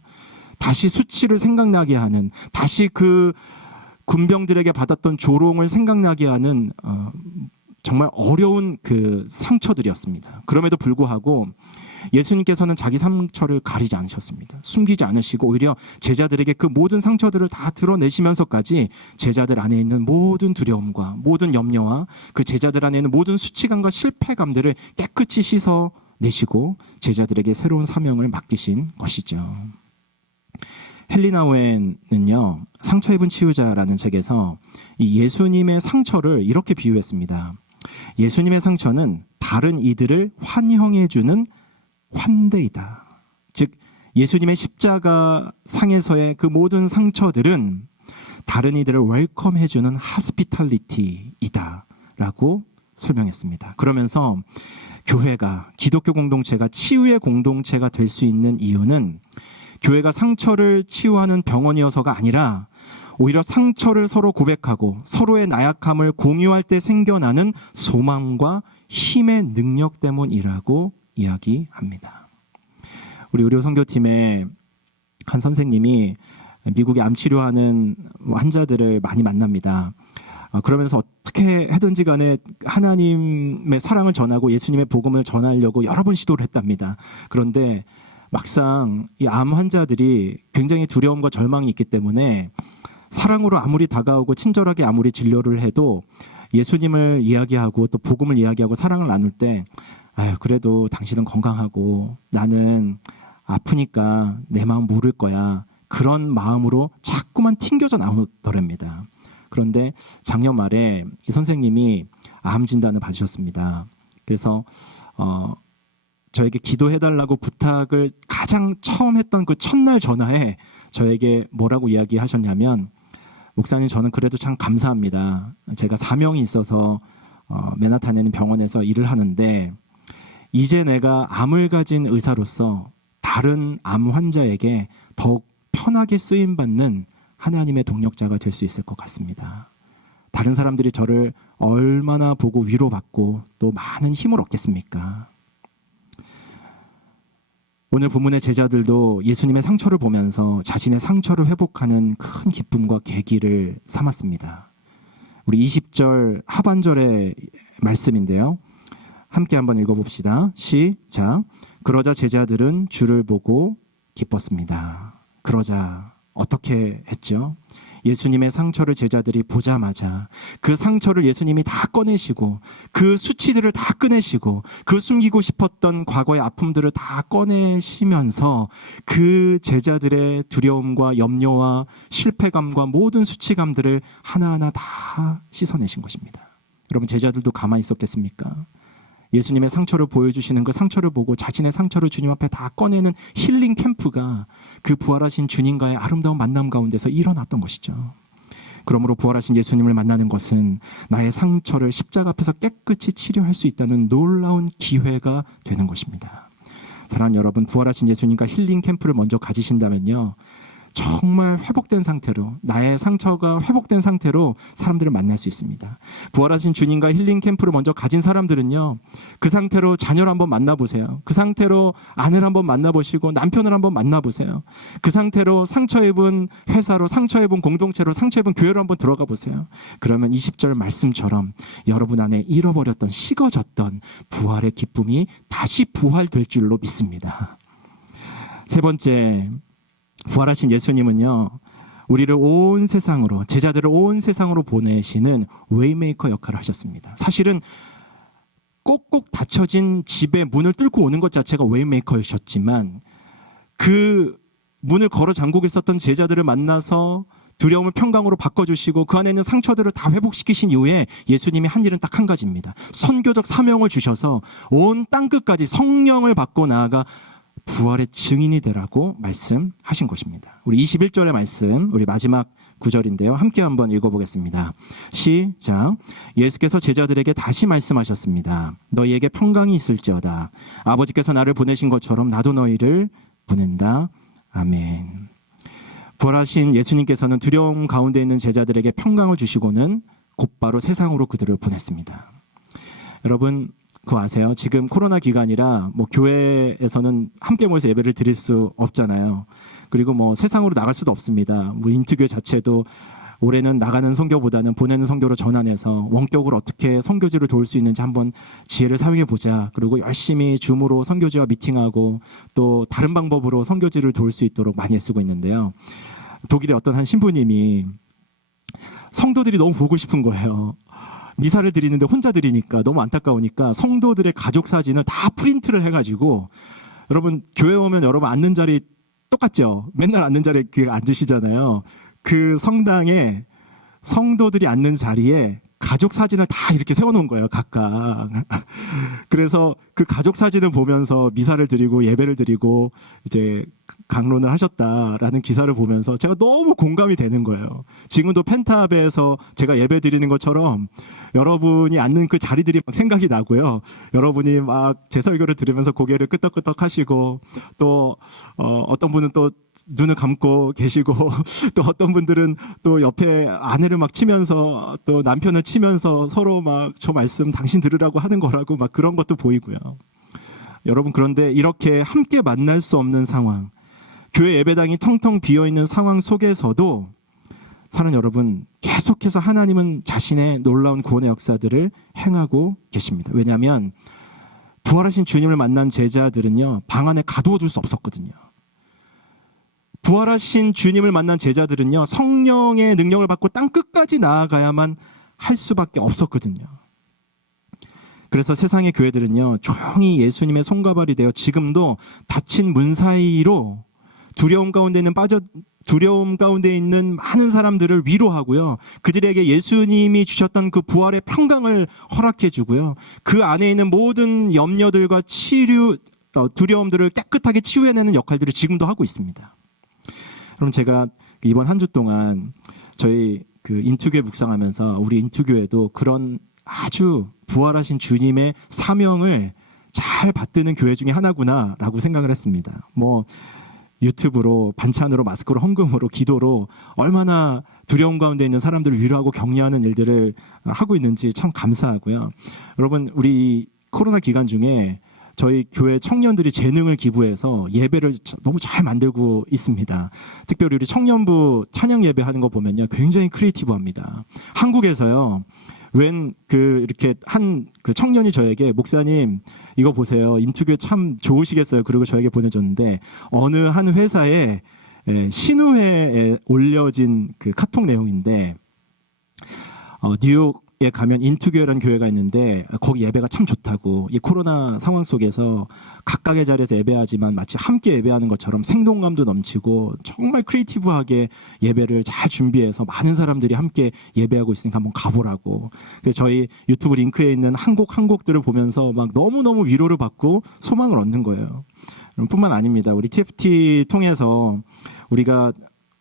다시 수치를 생각나게 하는, 다시 그 군병들에게 받았던 조롱을 생각나게 하는 정말 어려운 그 상처들이었습니다. 그럼에도 불구하고 예수님께서는 자기 상처를 가리지 않으셨습니다. 숨기지 않으시고 오히려 제자들에게 그 모든 상처들을 다 드러내시면서까지 제자들 안에 있는 모든 두려움과 모든 염려와 그 제자들 안에 있는 모든 수치감과 실패감들을 깨끗이 씻어내시고 제자들에게 새로운 사명을 맡기신 것이죠. 헬리나 웬은요 상처 입은 치유자라는 책에서 이 예수님의 상처를 이렇게 비유했습니다. 예수님의 상처는 다른 이들을 환영해주는 환대이다. 즉 예수님의 십자가 상에서의 그 모든 상처들은 다른 이들을 웰컴해주는 하스피탈리티이다 라고 설명했습니다. 그러면서 교회가, 기독교 공동체가 치유의 공동체가 될 수 있는 이유는 교회가 상처를 치유하는 병원이어서가 아니라 오히려 상처를 서로 고백하고 서로의 나약함을 공유할 때 생겨나는 소망과 힘의 능력 때문이라고 이야기합니다. 우리 의료 선교팀의 한 선생님이 미국에 암 치료하는 환자들을 많이 만납니다. 그러면서 어떻게 하든지 간에 하나님의 사랑을 전하고 예수님의 복음을 전하려고 여러 번 시도를 했답니다. 그런데 막상 이 암 환자들이 굉장히 두려움과 절망이 있기 때문에 사랑으로 아무리 다가오고 친절하게 아무리 진료를 해도 예수님을 이야기하고 또 복음을 이야기하고 사랑을 나눌 때 그래도 당신은 건강하고 나는 아프니까 내 마음 모를 거야. 그런 마음으로 자꾸만 튕겨져 나오더랍니다. 그런데 작년 말에 이 선생님이 암 진단을 받으셨습니다. 그래서 저에게 기도해달라고 부탁을 가장 처음 했던 그 첫날 전화에 저에게 뭐라고 이야기하셨냐면, 목사님, 저는 그래도 참 감사합니다. 제가 사명이 있어서 맨하탄에 있는 병원에서 일을 하는데 이제 내가 암을 가진 의사로서 다른 암 환자에게 더욱 편하게 쓰임받는 하나님의 동력자가 될 수 있을 것 같습니다. 다른 사람들이 저를 얼마나 보고 위로받고 또 많은 힘을 얻겠습니까? 오늘 본문의 제자들도 예수님의 상처를 보면서 자신의 상처를 회복하는 큰 기쁨과 계기를 삼았습니다. 우리 20절 하반절의 말씀인데요. 함께 한번 읽어봅시다. 시작. 그러자 제자들은 주를 보고 기뻤습니다. 그러자 어떻게 했죠? 예수님의 상처를 제자들이 보자마자 그 상처를 예수님이 다 꺼내시고 그 수치들을 다 꺼내시고 그 숨기고 싶었던 과거의 아픔들을 다 꺼내시면서 그 제자들의 두려움과 염려와 실패감과 모든 수치감들을 하나하나 다 씻어내신 것입니다. 여러분, 제자들도 가만히 있었겠습니까? 예수님의 상처를 보여주시는 그 상처를 보고 자신의 상처를 주님 앞에 다 꺼내는 힐링 캠프가 그 부활하신 주님과의 아름다운 만남 가운데서 일어났던 것이죠. 그러므로 부활하신 예수님을 만나는 것은 나의 상처를 십자가 앞에서 깨끗이 치료할 수 있다는 놀라운 기회가 되는 것입니다. 사랑하는 여러분, 부활하신 예수님과 힐링 캠프를 먼저 가지신다면요, 정말 회복된 상태로, 나의 상처가 회복된 상태로 사람들을 만날 수 있습니다. 부활하신 주님과 힐링 캠프를 먼저 가진 사람들은요, 그 상태로 자녀를 한번 만나보세요. 그 상태로 아내를 한번 만나보시고 남편을 한번 만나보세요. 그 상태로 상처 입은 회사로, 상처 입은 공동체로, 상처 입은 교회로 한번 들어가 보세요. 그러면 20절 말씀처럼 여러분 안에 잃어버렸던, 식어졌던 부활의 기쁨이 다시 부활될 줄로 믿습니다. 세 번째, 부활하신 예수님은요, 우리를 온 세상으로, 제자들을 온 세상으로 보내시는 웨이메이커 역할을 하셨습니다. 사실은 꼭꼭 닫혀진 집의 문을 뚫고 오는 것 자체가 웨이메이커이셨지만 그 문을 걸어 잠그고 있었던 제자들을 만나서 두려움을 평강으로 바꿔주시고 그 안에 있는 상처들을 다 회복시키신 이후에 예수님이 한 일은 딱 한 가지입니다. 선교적 사명을 주셔서 온 땅끝까지 성령을 받고 나아가 부활의 증인이 되라고 말씀하신 것입니다. 우리 21절의 말씀, 우리 마지막 구절인데요. 함께 한번 읽어보겠습니다. 시작. 예수께서 제자들에게 다시 말씀하셨습니다. 너희에게 평강이 있을지어다. 아버지께서 나를 보내신 것처럼 나도 너희를 보낸다. 아멘. 부활하신 예수님께서는 두려움 가운데 있는 제자들에게 평강을 주시고는 곧바로 세상으로 그들을 보냈습니다. 여러분, 그거 아세요? 지금 코로나 기간이라 교회에서는 함께 모여서 예배를 드릴 수 없잖아요. 그리고 세상으로 나갈 수도 없습니다. 인투교회 자체도 올해는 나가는 선교보다는 보내는 선교로 전환해서 원격으로 어떻게 선교지를 도울 수 있는지 한번 지혜를 사용해 보자. 그리고 열심히 줌으로 선교지와 미팅하고 또 다른 방법으로 선교지를 도울 수 있도록 많이 애쓰고 있는데요. 독일의 어떤 한 신부님이 성도들이 너무 보고 싶은 거예요. 미사를 드리는데 혼자 드리니까 너무 안타까우니까 성도들의 가족 사진을 다 프린트를 해가지고, 여러분 교회 오면 여러분 앉는 자리 똑같죠? 맨날 앉는 자리에 앉으시잖아요. 그 성당에 성도들이 앉는 자리에 가족 사진을 다 이렇게 세워놓은 거예요, 각각. 그래서 그 가족 사진을 보면서 미사를 드리고 예배를 드리고 이제 강론을 하셨다라는 기사를 보면서 제가 너무 공감이 되는 거예요. 지금도 펜탑에서 제가 예배 드리는 것처럼 여러분이 앉는 그 자리들이 막 생각이 나고요. 여러분이 막 제 설교를 들으면서 고개를 끄덕끄덕 하시고, 또 어떤 분은 또 눈을 감고 계시고, 또 어떤 분들은 또 옆에 아내를 막 치면서 또 남편을 치면서 서로 막 저 말씀 당신 들으라고 하는 거라고 막 그런 것도 보이고요. 여러분, 그런데 이렇게 함께 만날 수 없는 상황, 교회 예배당이 텅텅 비어있는 상황 속에서도 사랑하는 여러분, 계속해서 하나님은 자신의 놀라운 구원의 역사들을 행하고 계십니다. 왜냐하면 부활하신 주님을 만난 제자들은요, 방 안에 가두어둘 수 없었거든요. 부활하신 주님을 만난 제자들은요, 성령의 능력을 받고 땅끝까지 나아가야만 할 수밖에 없었거든요. 그래서 세상의 교회들은요, 조용히 예수님의 손가발이 되어 지금도 닫힌 문 사이로 두려움 가운데는 두려움 가운데 있는 많은 사람들을 위로하고요. 그들에게 예수님이 주셨던 그 부활의 평강을 허락해 주고요. 그 안에 있는 모든 염려들과 두려움들을 깨끗하게 치유해내는 역할들을 지금도 하고 있습니다. 그럼 제가 이번 한 주 동안 저희 그 인투교회 묵상하면서 우리 인투교회도 그런 아주 부활하신 주님의 사명을 잘 받드는 교회 중에 하나구나라고 생각을 했습니다. 뭐 유튜브로 반찬으로 마스크로 헌금으로 기도로 얼마나 두려움 가운데 있는 사람들을 위로하고 격려하는 일들을 하고 있는지 참 감사하고요. 여러분 우리 코로나 기간 중에 저희 교회 청년들이 재능을 기부해서 예배를 너무 잘 만들고 있습니다. 특별히 우리 청년부 찬양 예배하는 거 보면요, 굉장히 크리에이티브합니다. 한국에서요, 이렇게 한 그 청년이 저에게 목사님 이거 보세요, 인투교회 참 좋으시겠어요. 그리고 저에게 보내줬는데 어느 한 회사의 신우회에 올려진 그 카톡 내용인데 뉴욕 에 가면 인투교회라는 교회가 있는데 거기 예배가 참 좋다고, 이 코로나 상황 속에서 각각의 자리에서 예배하지만 마치 함께 예배하는 것처럼 생동감도 넘치고 정말 크리에이티브하게 예배를 잘 준비해서 많은 사람들이 함께 예배하고 있으니까 한번 가보라고. 그래서 저희 유튜브 링크에 있는 한 곡들을 보면서 막 너무너무 위로를 받고 소망을 얻는 거예요. 뿐만 아닙니다. 우리 TFT 통해서 우리가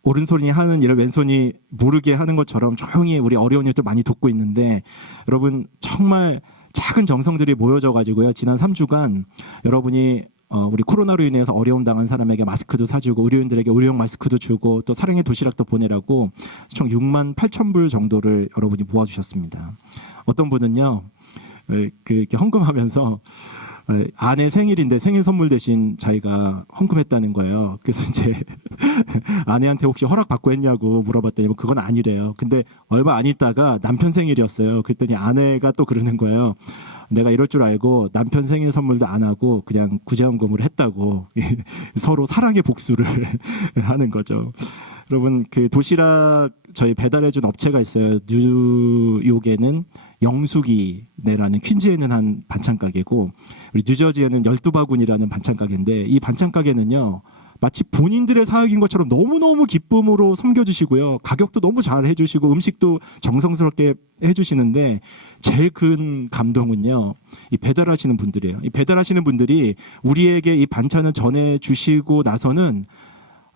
오른손이 하는 일을 왼손이 모르게 하는 것처럼 조용히 우리 어려운 일들 많이 돕고 있는데, 여러분 정말 작은 정성들이 모여져 가지고요, 지난 3주간 여러분이 우리 코로나로 인해서 어려움 당한 사람에게 마스크도 사주고 의료인들에게 의료용 마스크도 주고 또 사랑의 도시락도 보내라고 총 6만 8천 불 정도를 여러분이 모아주셨습니다. 어떤 분은요, 이렇게 헌금하면서 아내 생일인데 생일 선물 대신 자기가 헌금했다는 거예요. 그래서 이제 아내한테 혹시 허락받고 했냐고 물어봤더니 뭐 그건 아니래요. 근데 얼마 안 있다가 남편 생일이었어요. 그랬더니 아내가 또 그러는 거예요. 내가 이럴 줄 알고 남편 생일 선물도 안 하고 그냥 구제헌금을 했다고. 서로 사랑의 복수를 하는 거죠. 여러분 그 도시락 저희 배달해준 업체가 있어요. 뉴욕에는 영숙이네라는 퀸즈에 있는 한 반찬 가게고, 우리 뉴저지에는 12바구니라는 반찬 가게인데, 이 반찬 가게는요 마치 본인들의 사역인 것처럼 너무너무 기쁨으로 섬겨주시고요, 가격도 너무 잘 해주시고 음식도 정성스럽게 해주시는데, 제일 큰 감동은요 이 배달하시는 분들이에요. 이 배달하시는 분들이 우리에게 이 반찬을 전해주시고 나서는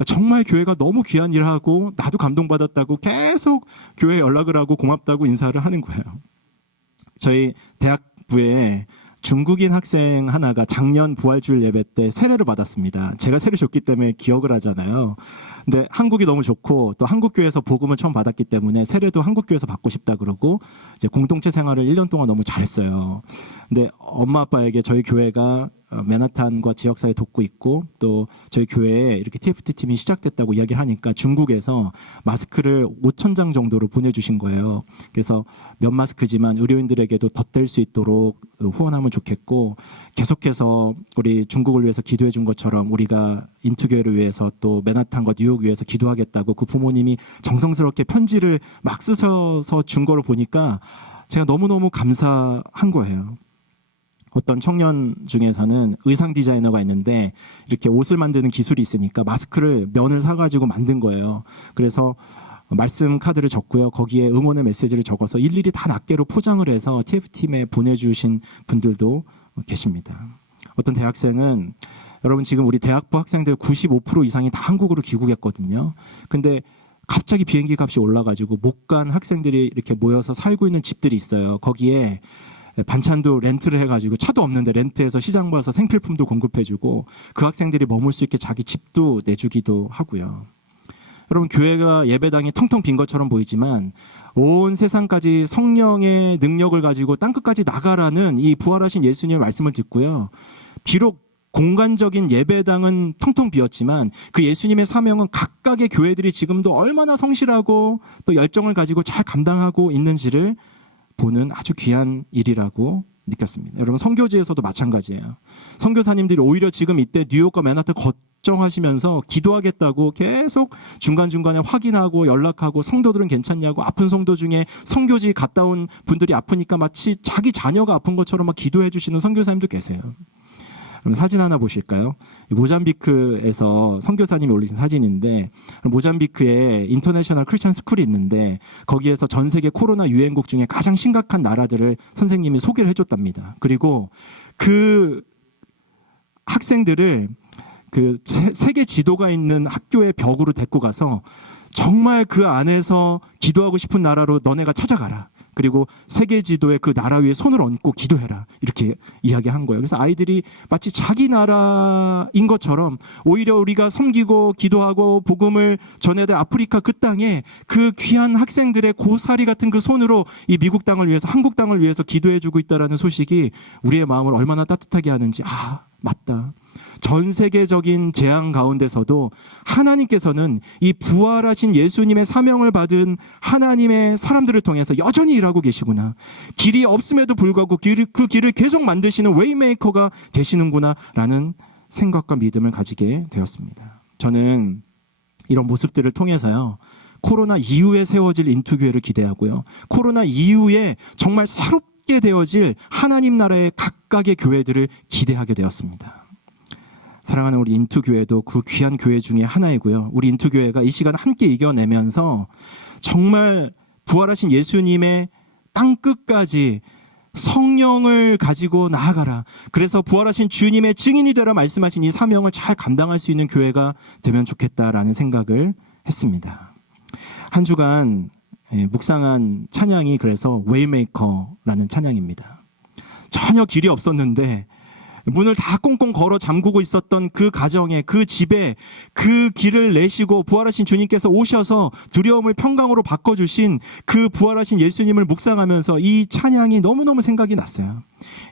정말 교회가 너무 귀한 일을 하고 나도 감동받았다고 계속 교회에 연락을 하고 고맙다고 인사를 하는 거예요. 저희 대학부에 중국인 학생 하나가 작년 부활주일 예배 때 세례를 받았습니다. 제가 세례 줬기 때문에 기억을 하잖아요. 근데 한국이 너무 좋고 또 한국교회에서 복음을 처음 받았기 때문에 세례도 한국교회에서 받고 싶다 그러고 이제 공동체 생활을 1년 동안 너무 잘했어요. 근데 엄마 아빠에게 저희 교회가 맨하탄과 지역사회 돕고 있고 또 저희 교회에 이렇게 TFT 팀이 시작됐다고 이야기를 하니까 중국에서 마스크를 5,000장 정도로 보내주신 거예요. 그래서 몇 마스크지만 의료인들에게도 덧댈 수 있도록 후원하면 좋겠고, 계속해서 우리 중국을 위해서 기도해 준 것처럼 우리가 인투교회를 위해서 또 맨하탄과 뉴욕 위해서 기도하겠다고 그 부모님이 정성스럽게 편지를 막 쓰셔서 준 거를 보니까 제가 너무너무 감사한 거예요. 어떤 청년 중에서는 의상 디자이너가 있는데 이렇게 옷을 만드는 기술이 있으니까 마스크를 면을 사가지고 만든 거예요. 그래서 말씀 카드를 적고요, 거기에 응원의 메시지를 적어서 일일이 다 낱개로 포장을 해서 TF팀에 보내주신 분들도 계십니다. 어떤 대학생은, 여러분 지금 우리 대학부 학생들 95% 이상이 다 한국으로 귀국했거든요. 근데 갑자기 비행기 값이 올라가지고 못 간 학생들이 이렇게 모여서 살고 있는 집들이 있어요. 거기에 반찬도 렌트를 해가지고, 차도 없는데 렌트해서 시장 봐서 생필품도 공급해주고 그 학생들이 머물 수 있게 자기 집도 내주기도 하고요. 여러분 교회가 예배당이 텅텅 빈 것처럼 보이지만 온 세상까지 성령의 능력을 가지고 땅끝까지 나가라는 이 부활하신 예수님의 말씀을 듣고요, 비록 공간적인 예배당은 텅텅 비었지만 그 예수님의 사명은 각각의 교회들이 지금도 얼마나 성실하고 또 열정을 가지고 잘 감당하고 있는지를 보는 아주 귀한 일이라고 느꼈습니다. 여러분 선교지에서도 마찬가지예요. 선교사님들이 오히려 지금 이때 뉴욕과 맨하탄 걱정하시면서 기도하겠다고 계속 중간중간에 확인하고 연락하고, 성도들은 괜찮냐고, 아픈 성도 중에 선교지 갔다 온 분들이 아프니까 마치 자기 자녀가 아픈 것처럼 막 기도해 주시는 선교사님도 계세요. 그럼 사진 하나 보실까요? 모잠비크에서 선교사님이 올리신 사진인데, 모잠비크에 인터내셔널 크리스천 스쿨이 있는데 거기에서 전 세계 코로나 유행국 중에 가장 심각한 나라들을 선생님이 소개를 해줬답니다. 그리고 그 학생들을 그 세계 지도가 있는 학교의 벽으로 데리고 가서 정말 그 안에서 기도하고 싶은 나라로 너네가 찾아가라. 그리고 세계 지도에 그 나라 위에 손을 얹고 기도해라. 이렇게 이야기한 거예요. 그래서 아이들이 마치 자기 나라인 것처럼 오히려 우리가 섬기고 기도하고 복음을 전해야 될 아프리카 그 땅에 그 귀한 학생들의 고사리 같은 그 손으로 이 미국 땅을 위해서, 한국 땅을 위해서 기도해주고 있다라는 소식이 우리의 마음을 얼마나 따뜻하게 하는지, 맞다. 전 세계적인 재앙 가운데서도 하나님께서는 이 부활하신 예수님의 사명을 받은 하나님의 사람들을 통해서 여전히 일하고 계시구나. 길이 없음에도 불구하고 그 길을 계속 만드시는 웨이메이커가 되시는구나 라는 생각과 믿음을 가지게 되었습니다. 저는 이런 모습들을 통해서요, 코로나 이후에 세워질 인투교회를 기대하고요, 코로나 이후에 정말 새롭게 되어질 하나님 나라의 각각의 교회들을 기대하게 되었습니다. 사랑하는 우리 인투교회도 그 귀한 교회 중에 하나이고요. 우리 인투교회가 이 시간 함께 이겨내면서 정말 부활하신 예수님의 땅끝까지 성령을 가지고 나아가라. 그래서 부활하신 주님의 증인이 되라 말씀하신 이 사명을 잘 감당할 수 있는 교회가 되면 좋겠다라는 생각을 했습니다. 한 주간 묵상한 찬양이 그래서 웨이메이커라는 찬양입니다. 전혀 길이 없었는데 문을 다 꽁꽁 걸어 잠그고 있었던 그 가정에, 그 집에 그 길을 내시고 부활하신 주님께서 오셔서 두려움을 평강으로 바꿔주신 그 부활하신 예수님을 묵상하면서 이 찬양이 너무너무 생각이 났어요.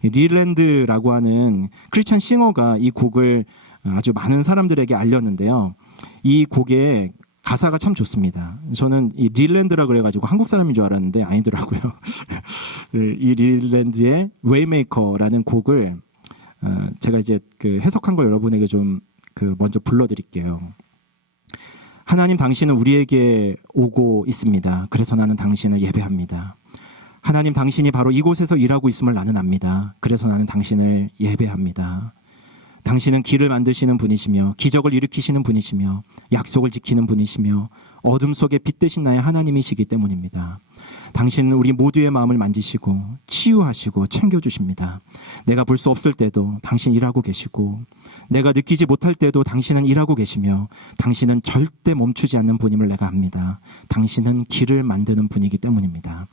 릴랜드라고 하는 크리스찬 싱어가 이 곡을 아주 많은 사람들에게 알렸는데요. 이 곡의 가사가 참 좋습니다. 저는 이 릴랜드라 그래가지고 한국 사람인 줄 알았는데 아니더라고요. 이 릴랜드의 웨이메이커라는 곡을 제가 이제 그 해석한 걸 여러분에게 좀 먼저 불러드릴게요. 하나님, 당신은 우리에게 오고 있습니다. 그래서 나는 당신을 예배합니다. 하나님, 당신이 바로 이곳에서 일하고 있음을 나는 압니다. 그래서 나는 당신을 예배합니다. 당신은 길을 만드시는 분이시며 기적을 일으키시는 분이시며 약속을 지키는 분이시며 어둠 속에 빛 되신 나의 하나님이시기 때문입니다. 당신은 우리 모두의 마음을 만지시고 치유하시고 챙겨주십니다. 내가 볼 수 없을 때도 당신 일하고 계시고 내가 느끼지 못할 때도 당신은 일하고 계시며 당신은 절대 멈추지 않는 분임을 내가 압니다. 당신은 길을 만드는 분이기 때문입니다.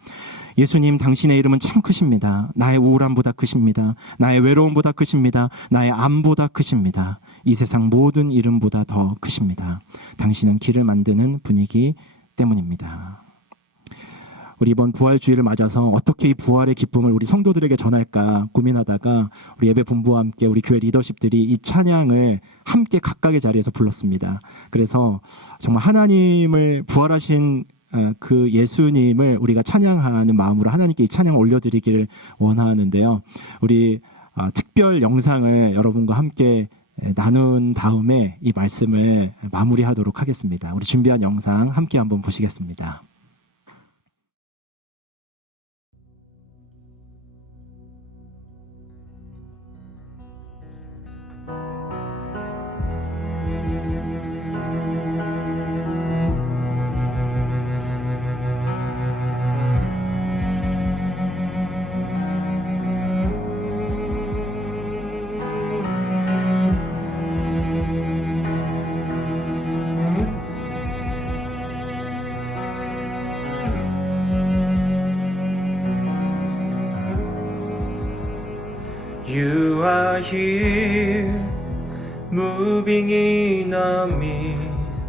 예수님, 당신의 이름은 참 크십니다. 나의 우울함보다 크십니다. 나의 외로움보다 크십니다. 나의 암보다 크십니다. 이 세상 모든 이름보다 더 크십니다. 당신은 길을 만드는 분이기 때문입니다. 우리 이번 부활주의를 맞아서 어떻게 이 부활의 기쁨을 우리 성도들에게 전할까 고민하다가 우리 예배본부와 함께 우리 교회 리더십들이 이 찬양을 함께 각각의 자리에서 불렀습니다. 그래서 정말 하나님을 부활하신 그 예수님을 우리가 찬양하는 마음으로 하나님께 이 찬양을 올려드리기를 원하는데요. 우리 특별 영상을 여러분과 함께 나눈 다음에 이 말씀을 마무리하도록 하겠습니다. 우리 준비한 영상 함께 한번 보시겠습니다. You are here, moving in our midst.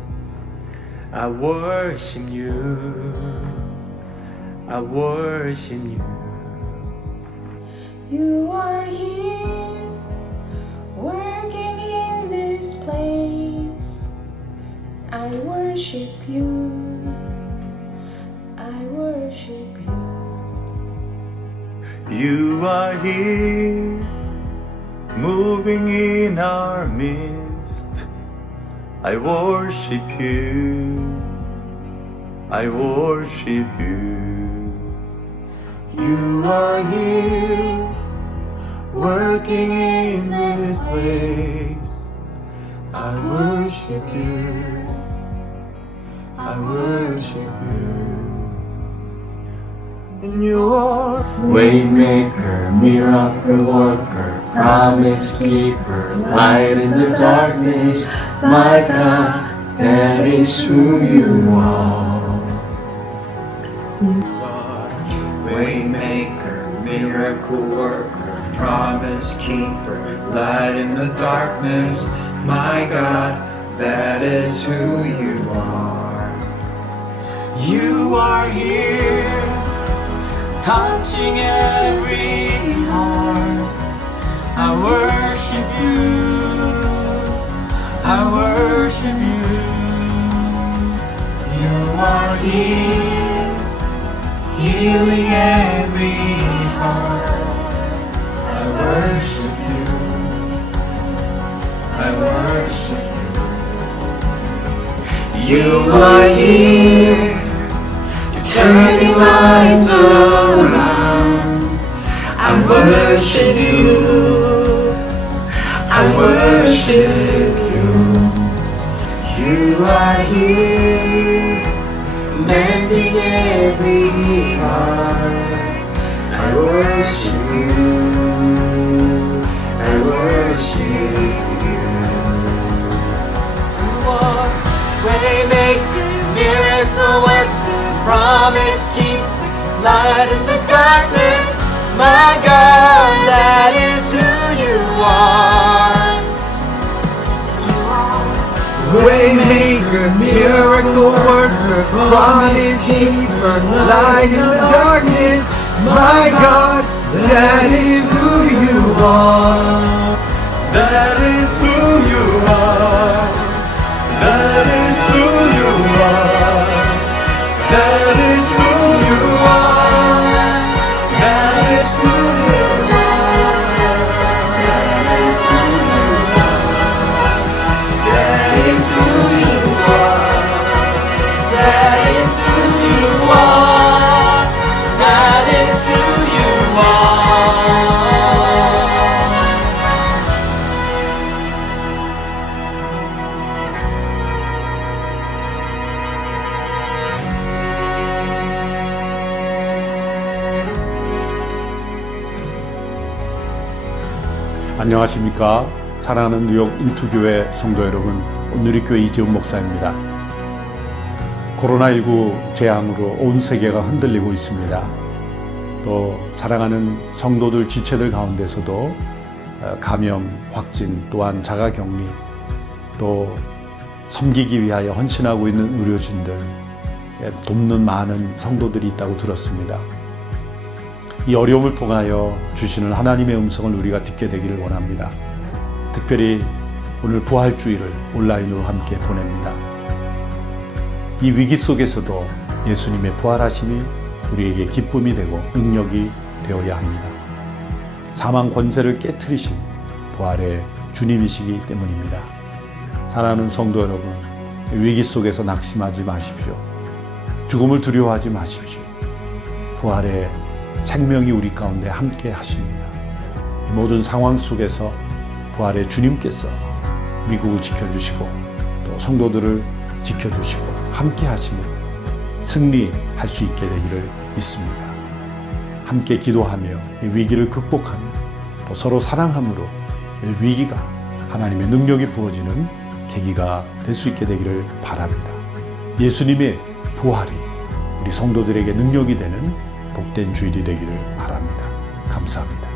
I worship you, I worship you. You are here, working in this place. I worship you, I worship you. You are here, moving in our midst. I worship you, I worship you. You are here, working in this place. I worship you. I worship you. And you are Waymaker, miracle worker, promise keeper, light in the darkness. My God, that is who you are. Waymaker, miracle worker, promise keeper, light in the darkness. My God, that is who you are. You are here, touching every heart. I worship you. I worship you. You are here, healing every heart. I worship you. I worship you. You are here, turning lives around. I worship you. I worship you. You are here, mending every heart. I worship you. I worship you. You are waymaker, miracle worker, promise keeper, light in the darkness. My God, that is who you are. Waymaker, miracle worker, promise keeper, light in the darkness. My God, that is who you are. That is who you are. That is who you are. That is who you are. That is who you are. That is who you are. That is who you are. That is who you are. That is who you are. 안녕하십니까. 사랑하는 뉴욕 인투교회 성도 여러분, 온누리교회 이재훈 목사입니다. 코로나19 재앙으로 온 세계가 흔들리고 있습니다. 또 사랑하는 성도들 지체들 가운데서도 감염, 확진, 또한 자가격리, 또 섬기기 위하여 헌신하고 있는 의료진들, 돕는 많은 성도들이 있다고 들었습니다. 이 어려움을 통하여 주시는 하나님의 음성을 우리가 듣게 되기를 원합니다. 특별히 오늘 부활주일을 온라인으로 함께 보냅니다. 이 위기 속에서도 예수님의 부활하심이 우리에게 기쁨이 되고 능력이 되어야 합니다. 사망 권세를 깨트리신 부활의 주님이시기 때문입니다. 사랑하는 성도 여러분, 위기 속에서 낙심하지 마십시오. 죽음을 두려워하지 마십시오. 부활의 생명이 우리 가운데 함께 하십니다. 이 모든 상황 속에서 부활의 주님께서 미국을 지켜주시고 또 성도들을 지켜주시고 함께 하심으로 승리할 수 있게 되기를 믿습니다. 함께 기도하며 이 위기를 극복하며 또 서로 사랑함으로 이 위기가 하나님의 능력이 부어지는 계기가 될 수 있게 되기를 바랍니다. 예수님의 부활이 우리 성도들에게 능력이 되는 복된 주일이 되기를 바랍니다. 감사합니다.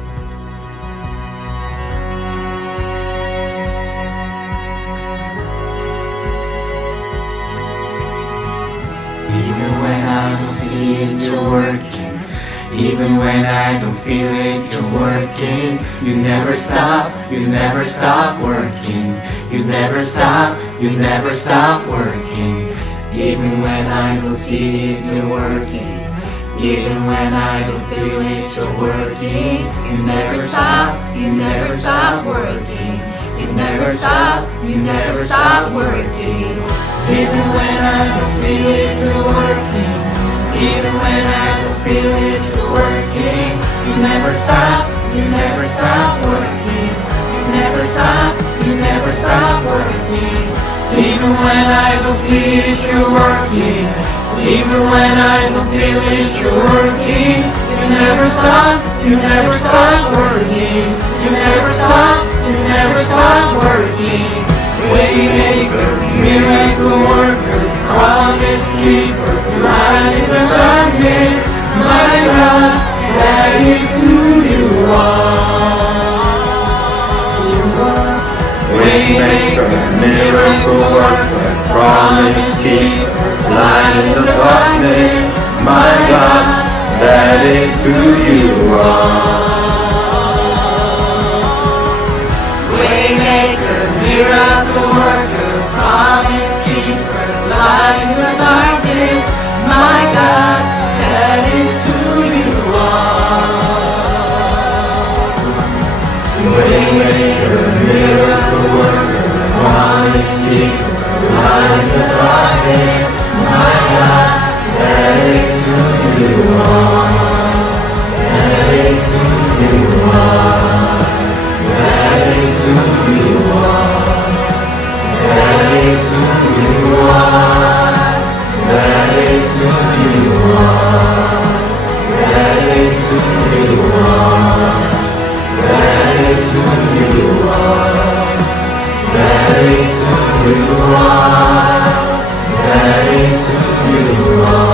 Even when I don't see it, you're working. Even when I don't feel it, you're working. You never stop working. You never stop working. Even when I don't see it, you're working. Even when I don't feel it, you're working. You never stop working. You never stop working. Even when I don't see it, you're working. Even when I don't feel it, you're working. You never stop you never stop working. You never stop, you never stop working. Even when I don't see it, you're working. Even when I don't feel it, you're working. You never stop, you never stop working. You never stop, you never stop working. Waymaker, miracle worker, promise keeper, light in the darkness. My God, that is who you are. Waymaker, miracle worker, promise keeper, light in the darkness. My God, that is who you are. Waymaker, miracle worker, promise keeper, light in the darkness. My God, that is who you are. Waymaker, miracle worker, promise keeper, light in the darkness. My God, that is who you are. That is who you are. That is who you are. That is who you are. That is who you are. That is who you are. That is who you are. That is who you are. That is who you are.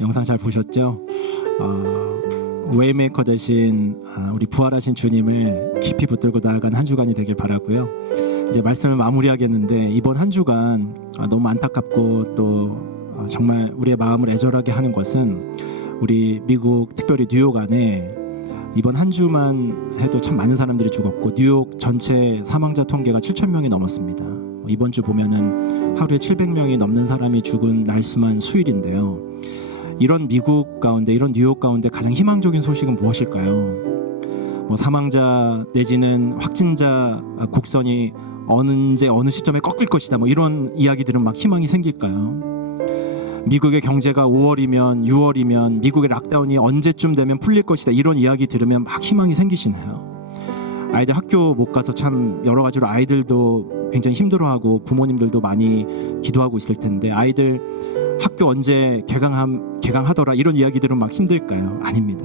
영상 잘 보셨죠? 웨이메이커 대신 우리 부활하신 주님을 깊이 붙들고 나아간 한 주간이 되길 바라고요. 이제 말씀을 마무리하겠는데 이번 한 주간 너무 안타깝고 또 정말 우리의 마음을 애절하게 하는 것은 우리 미국 특별히 뉴욕 안에 이번 한 주만 해도 참 많은 사람들이 죽었고 뉴욕 전체 사망자 통계가 7,000명이 넘었습니다. 이번 주 보면은 하루에 700명이 넘는 사람이 죽은 날수만 수일인데요. 이런 미국 가운데, 이런 뉴욕 가운데 가장 희망적인 소식은 무엇일까요? 사망자 내지는 확진자 곡선이 언제 어느 시점에 꺾일 것이다, 이런 이야기들은 막 희망이 생길까요? 미국의 경제가 5월이면 6월이면 미국의 락다운이 언제쯤 되면 풀릴 것이다, 이런 이야기 들으면 막 희망이 생기시나요? 아이들 학교 못 가서 참 여러 가지로 아이들도 굉장히 힘들어하고 부모님들도 많이 기도하고 있을 텐데 아이들 학교 언제 개강하더라, 이런 이야기 들으면 막 힘들까요? 아닙니다.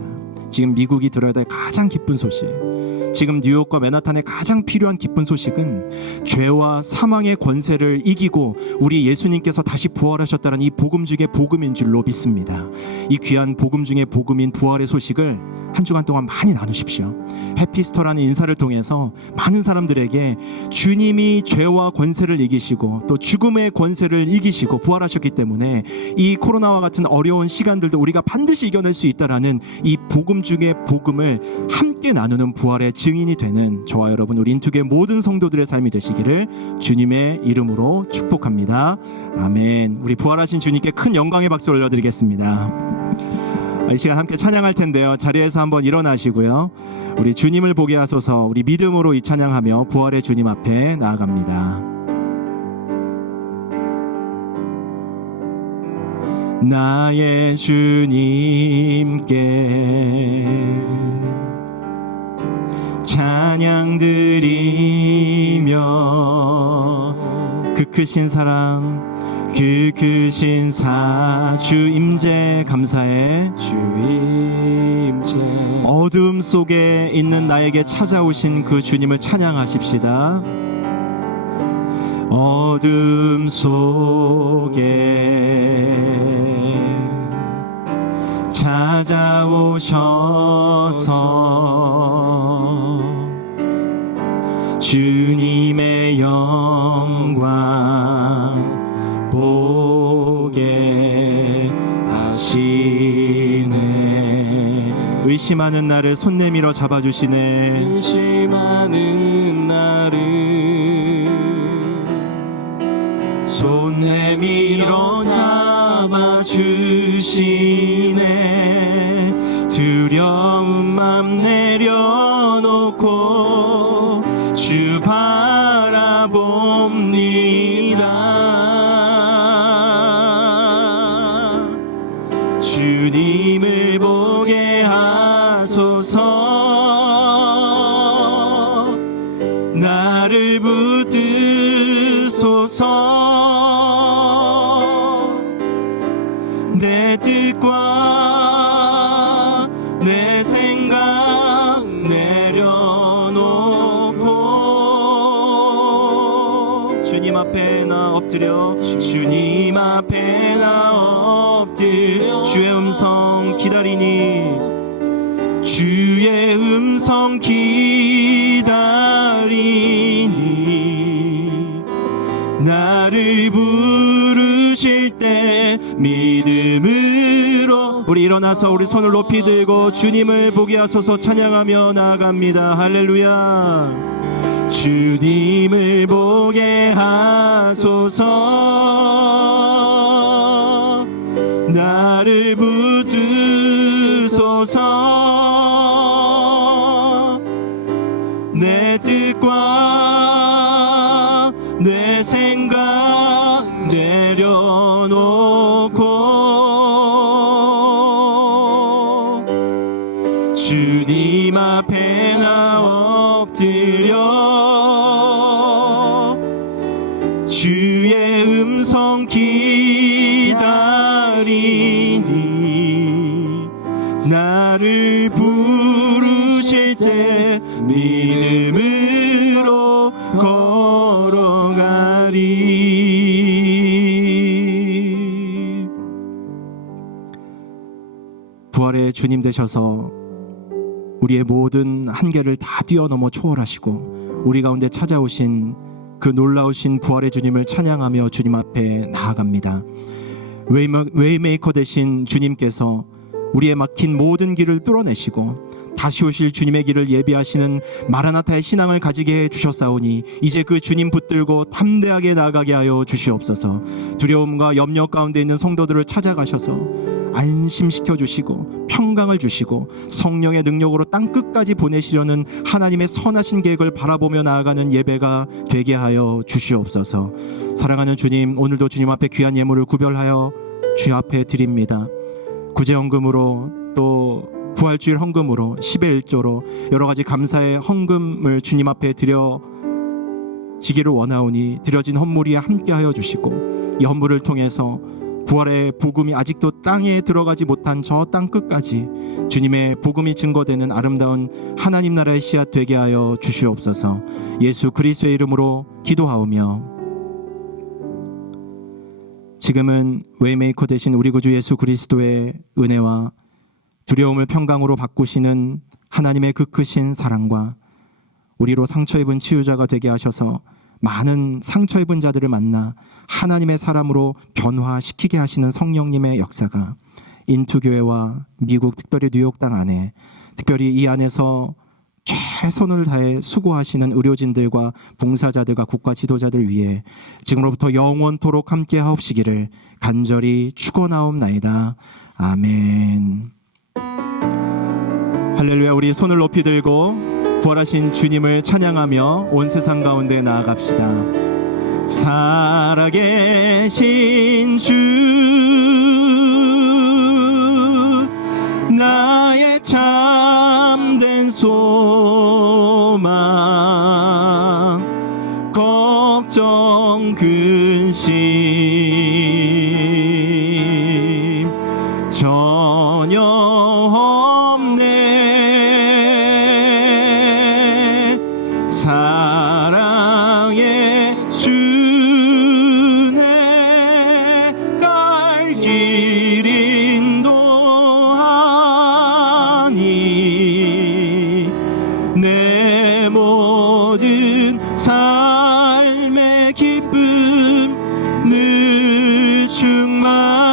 지금 미국이 들어야 될 가장 기쁜 소식, 지금 뉴욕과 맨하탄에 가장 필요한 기쁜 소식은 죄와 사망의 권세를 이기고 우리 예수님께서 다시 부활하셨다는 이 복음 중의 복음인 줄로 믿습니다. 이 귀한 복음 중의 복음인 부활의 소식을 한 주간 동안 많이 나누십시오. 해피스터라는 인사를 통해서 많은 사람들에게 주님이 죄와 권세를 이기시고 또 죽음의 권세를 이기시고 부활하셨기 때문에 이 코로나와 같은 어려운 시간들도 우리가 반드시 이겨낼 수 있다라는 이 복음 중의 복음을 함께 나누는 부활의 증인이 되는 저와 여러분 우리 인투교의 모든 성도들의 삶이 되시기를 주님의 이름으로 축복합니다. 아멘. 우리 부활하신 주님께 큰 영광의 박수 올려드리겠습니다. 이 시간 함께 찬양할 텐데요. 자리에서 한번 일어나시고요. 우리 주님을 보게 하소서, 우리 믿음으로 이 찬양하며 부활의 주님 앞에 나아갑니다. 나의 주님께 찬양 드리며 그 크신 사랑, 그 크신 주 임재 감사해. 주 임재. 어둠 속에 있는 나에게 찾아오신 그 주님을 찬양하십시다. 어둠 속에 찾아오셔서 주님의 영광 보게 하시네. 의심하는 나를 손 내밀어 잡아주시네. 의심하는 나를 내밀어 잡아주시네. 두려운 맘 내려놓고 주 바라봅니다. 주님을 보게 하소서. 나를 붙드소서. 내 뜻과 내 생각 내려놓고 주님 앞에 나 엎드려, 주님 앞에 나 엎드려 주의 음성 기다리니, 주의 음성 기다리니, 나를 부르실 때 믿음으로. 우리 일어나서 우리 손을 높이 들고 주님을 보게 하소서 찬양하며 나아갑니다. 할렐루야. 주님을 보게 하소서. 나를 붙드소서. 내 뜻과 내 생각 내려놓고 주님 앞에 나 엎드려 주의 음성 기다리니, 나를 부르실 때 믿음으로 걸어가리. 부활의 주님 되셔서 우리의 모든 한계를 다 뛰어넘어 초월하시고 우리 가운데 찾아오신 그 놀라우신 부활의 주님을 찬양하며 주님 앞에 나아갑니다. 웨이메이커 되신 주님께서 우리의 막힌 모든 길을 뚫어내시고 다시 오실 주님의 길을 예비하시는 마라나타의 신앙을 가지게 해주셨사오니, 이제 그 주님 붙들고 담대하게 나아가게 하여 주시옵소서. 두려움과 염려 가운데 있는 성도들을 찾아가셔서 안심시켜 주시고 평강을 주시고 성령의 능력으로 땅끝까지 보내시려는 하나님의 선하신 계획을 바라보며 나아가는 예배가 되게 하여 주시옵소서. 사랑하는 주님, 오늘도 주님 앞에 귀한 예물을 구별하여 주 앞에 드립니다. 구제헌금으로 또 부활주일 헌금으로 10의 1조로 여러 가지 감사의 헌금을 주님 앞에 드려지기를 원하오니, 드려진 헌물이 함께하여 주시고 이 헌물을 통해서 부활의 복음이 아직도 땅에 들어가지 못한 저 땅 끝까지 주님의 복음이 증거되는 아름다운 하나님 나라의 씨앗 되게 하여 주시옵소서. 예수 그리스도의 이름으로 기도하오며, 지금은 웨이메이커 되신 우리 구주 예수 그리스도의 은혜와 두려움을 평강으로 바꾸시는 하나님의 그 크신 사랑과 우리로 상처 입은 치유자가 되게 하셔서 많은 상처 입은 자들을 만나 하나님의 사람으로 변화시키게 하시는 성령님의 역사가 인투교회와 미국, 특별히 뉴욕 땅 안에, 특별히 이 안에서 최선을 다해 수고하시는 의료진들과 봉사자들과 국가 지도자들 위해 지금으로부터 영원토록 함께 하옵시기를 간절히 축원하옵나이다. 아멘. 할렐루야. 우리 손을 높이 들고 부활하신 주님을 찬양하며 온 세상 가운데 나아갑시다. 살아계신 주, 나의 참된 소망, 걱정 근심 전혀 없네. 사랑의 주네 갈 길 인도하니, 내 모든 삶의 기쁨 늘 충만하네.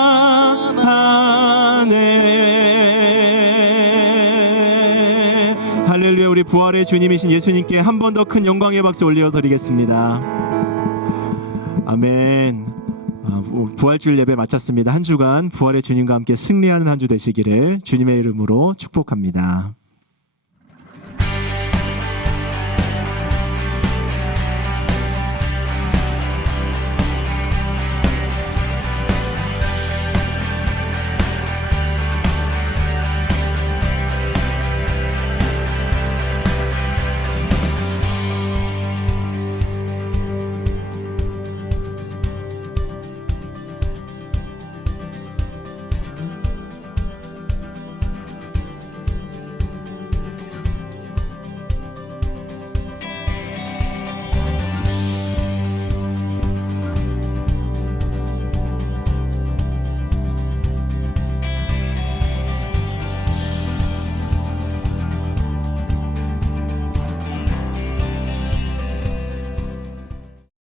할렐루야. 우리 부활의 주님이신 예수님께 한 번 더 큰 영광의 박수 올려드리겠습니다. 아멘. 부활주일 예배 마쳤습니다. 한 주간 부활의 주님과 함께 승리하는 한 주 되시기를 주님의 이름으로 축복합니다.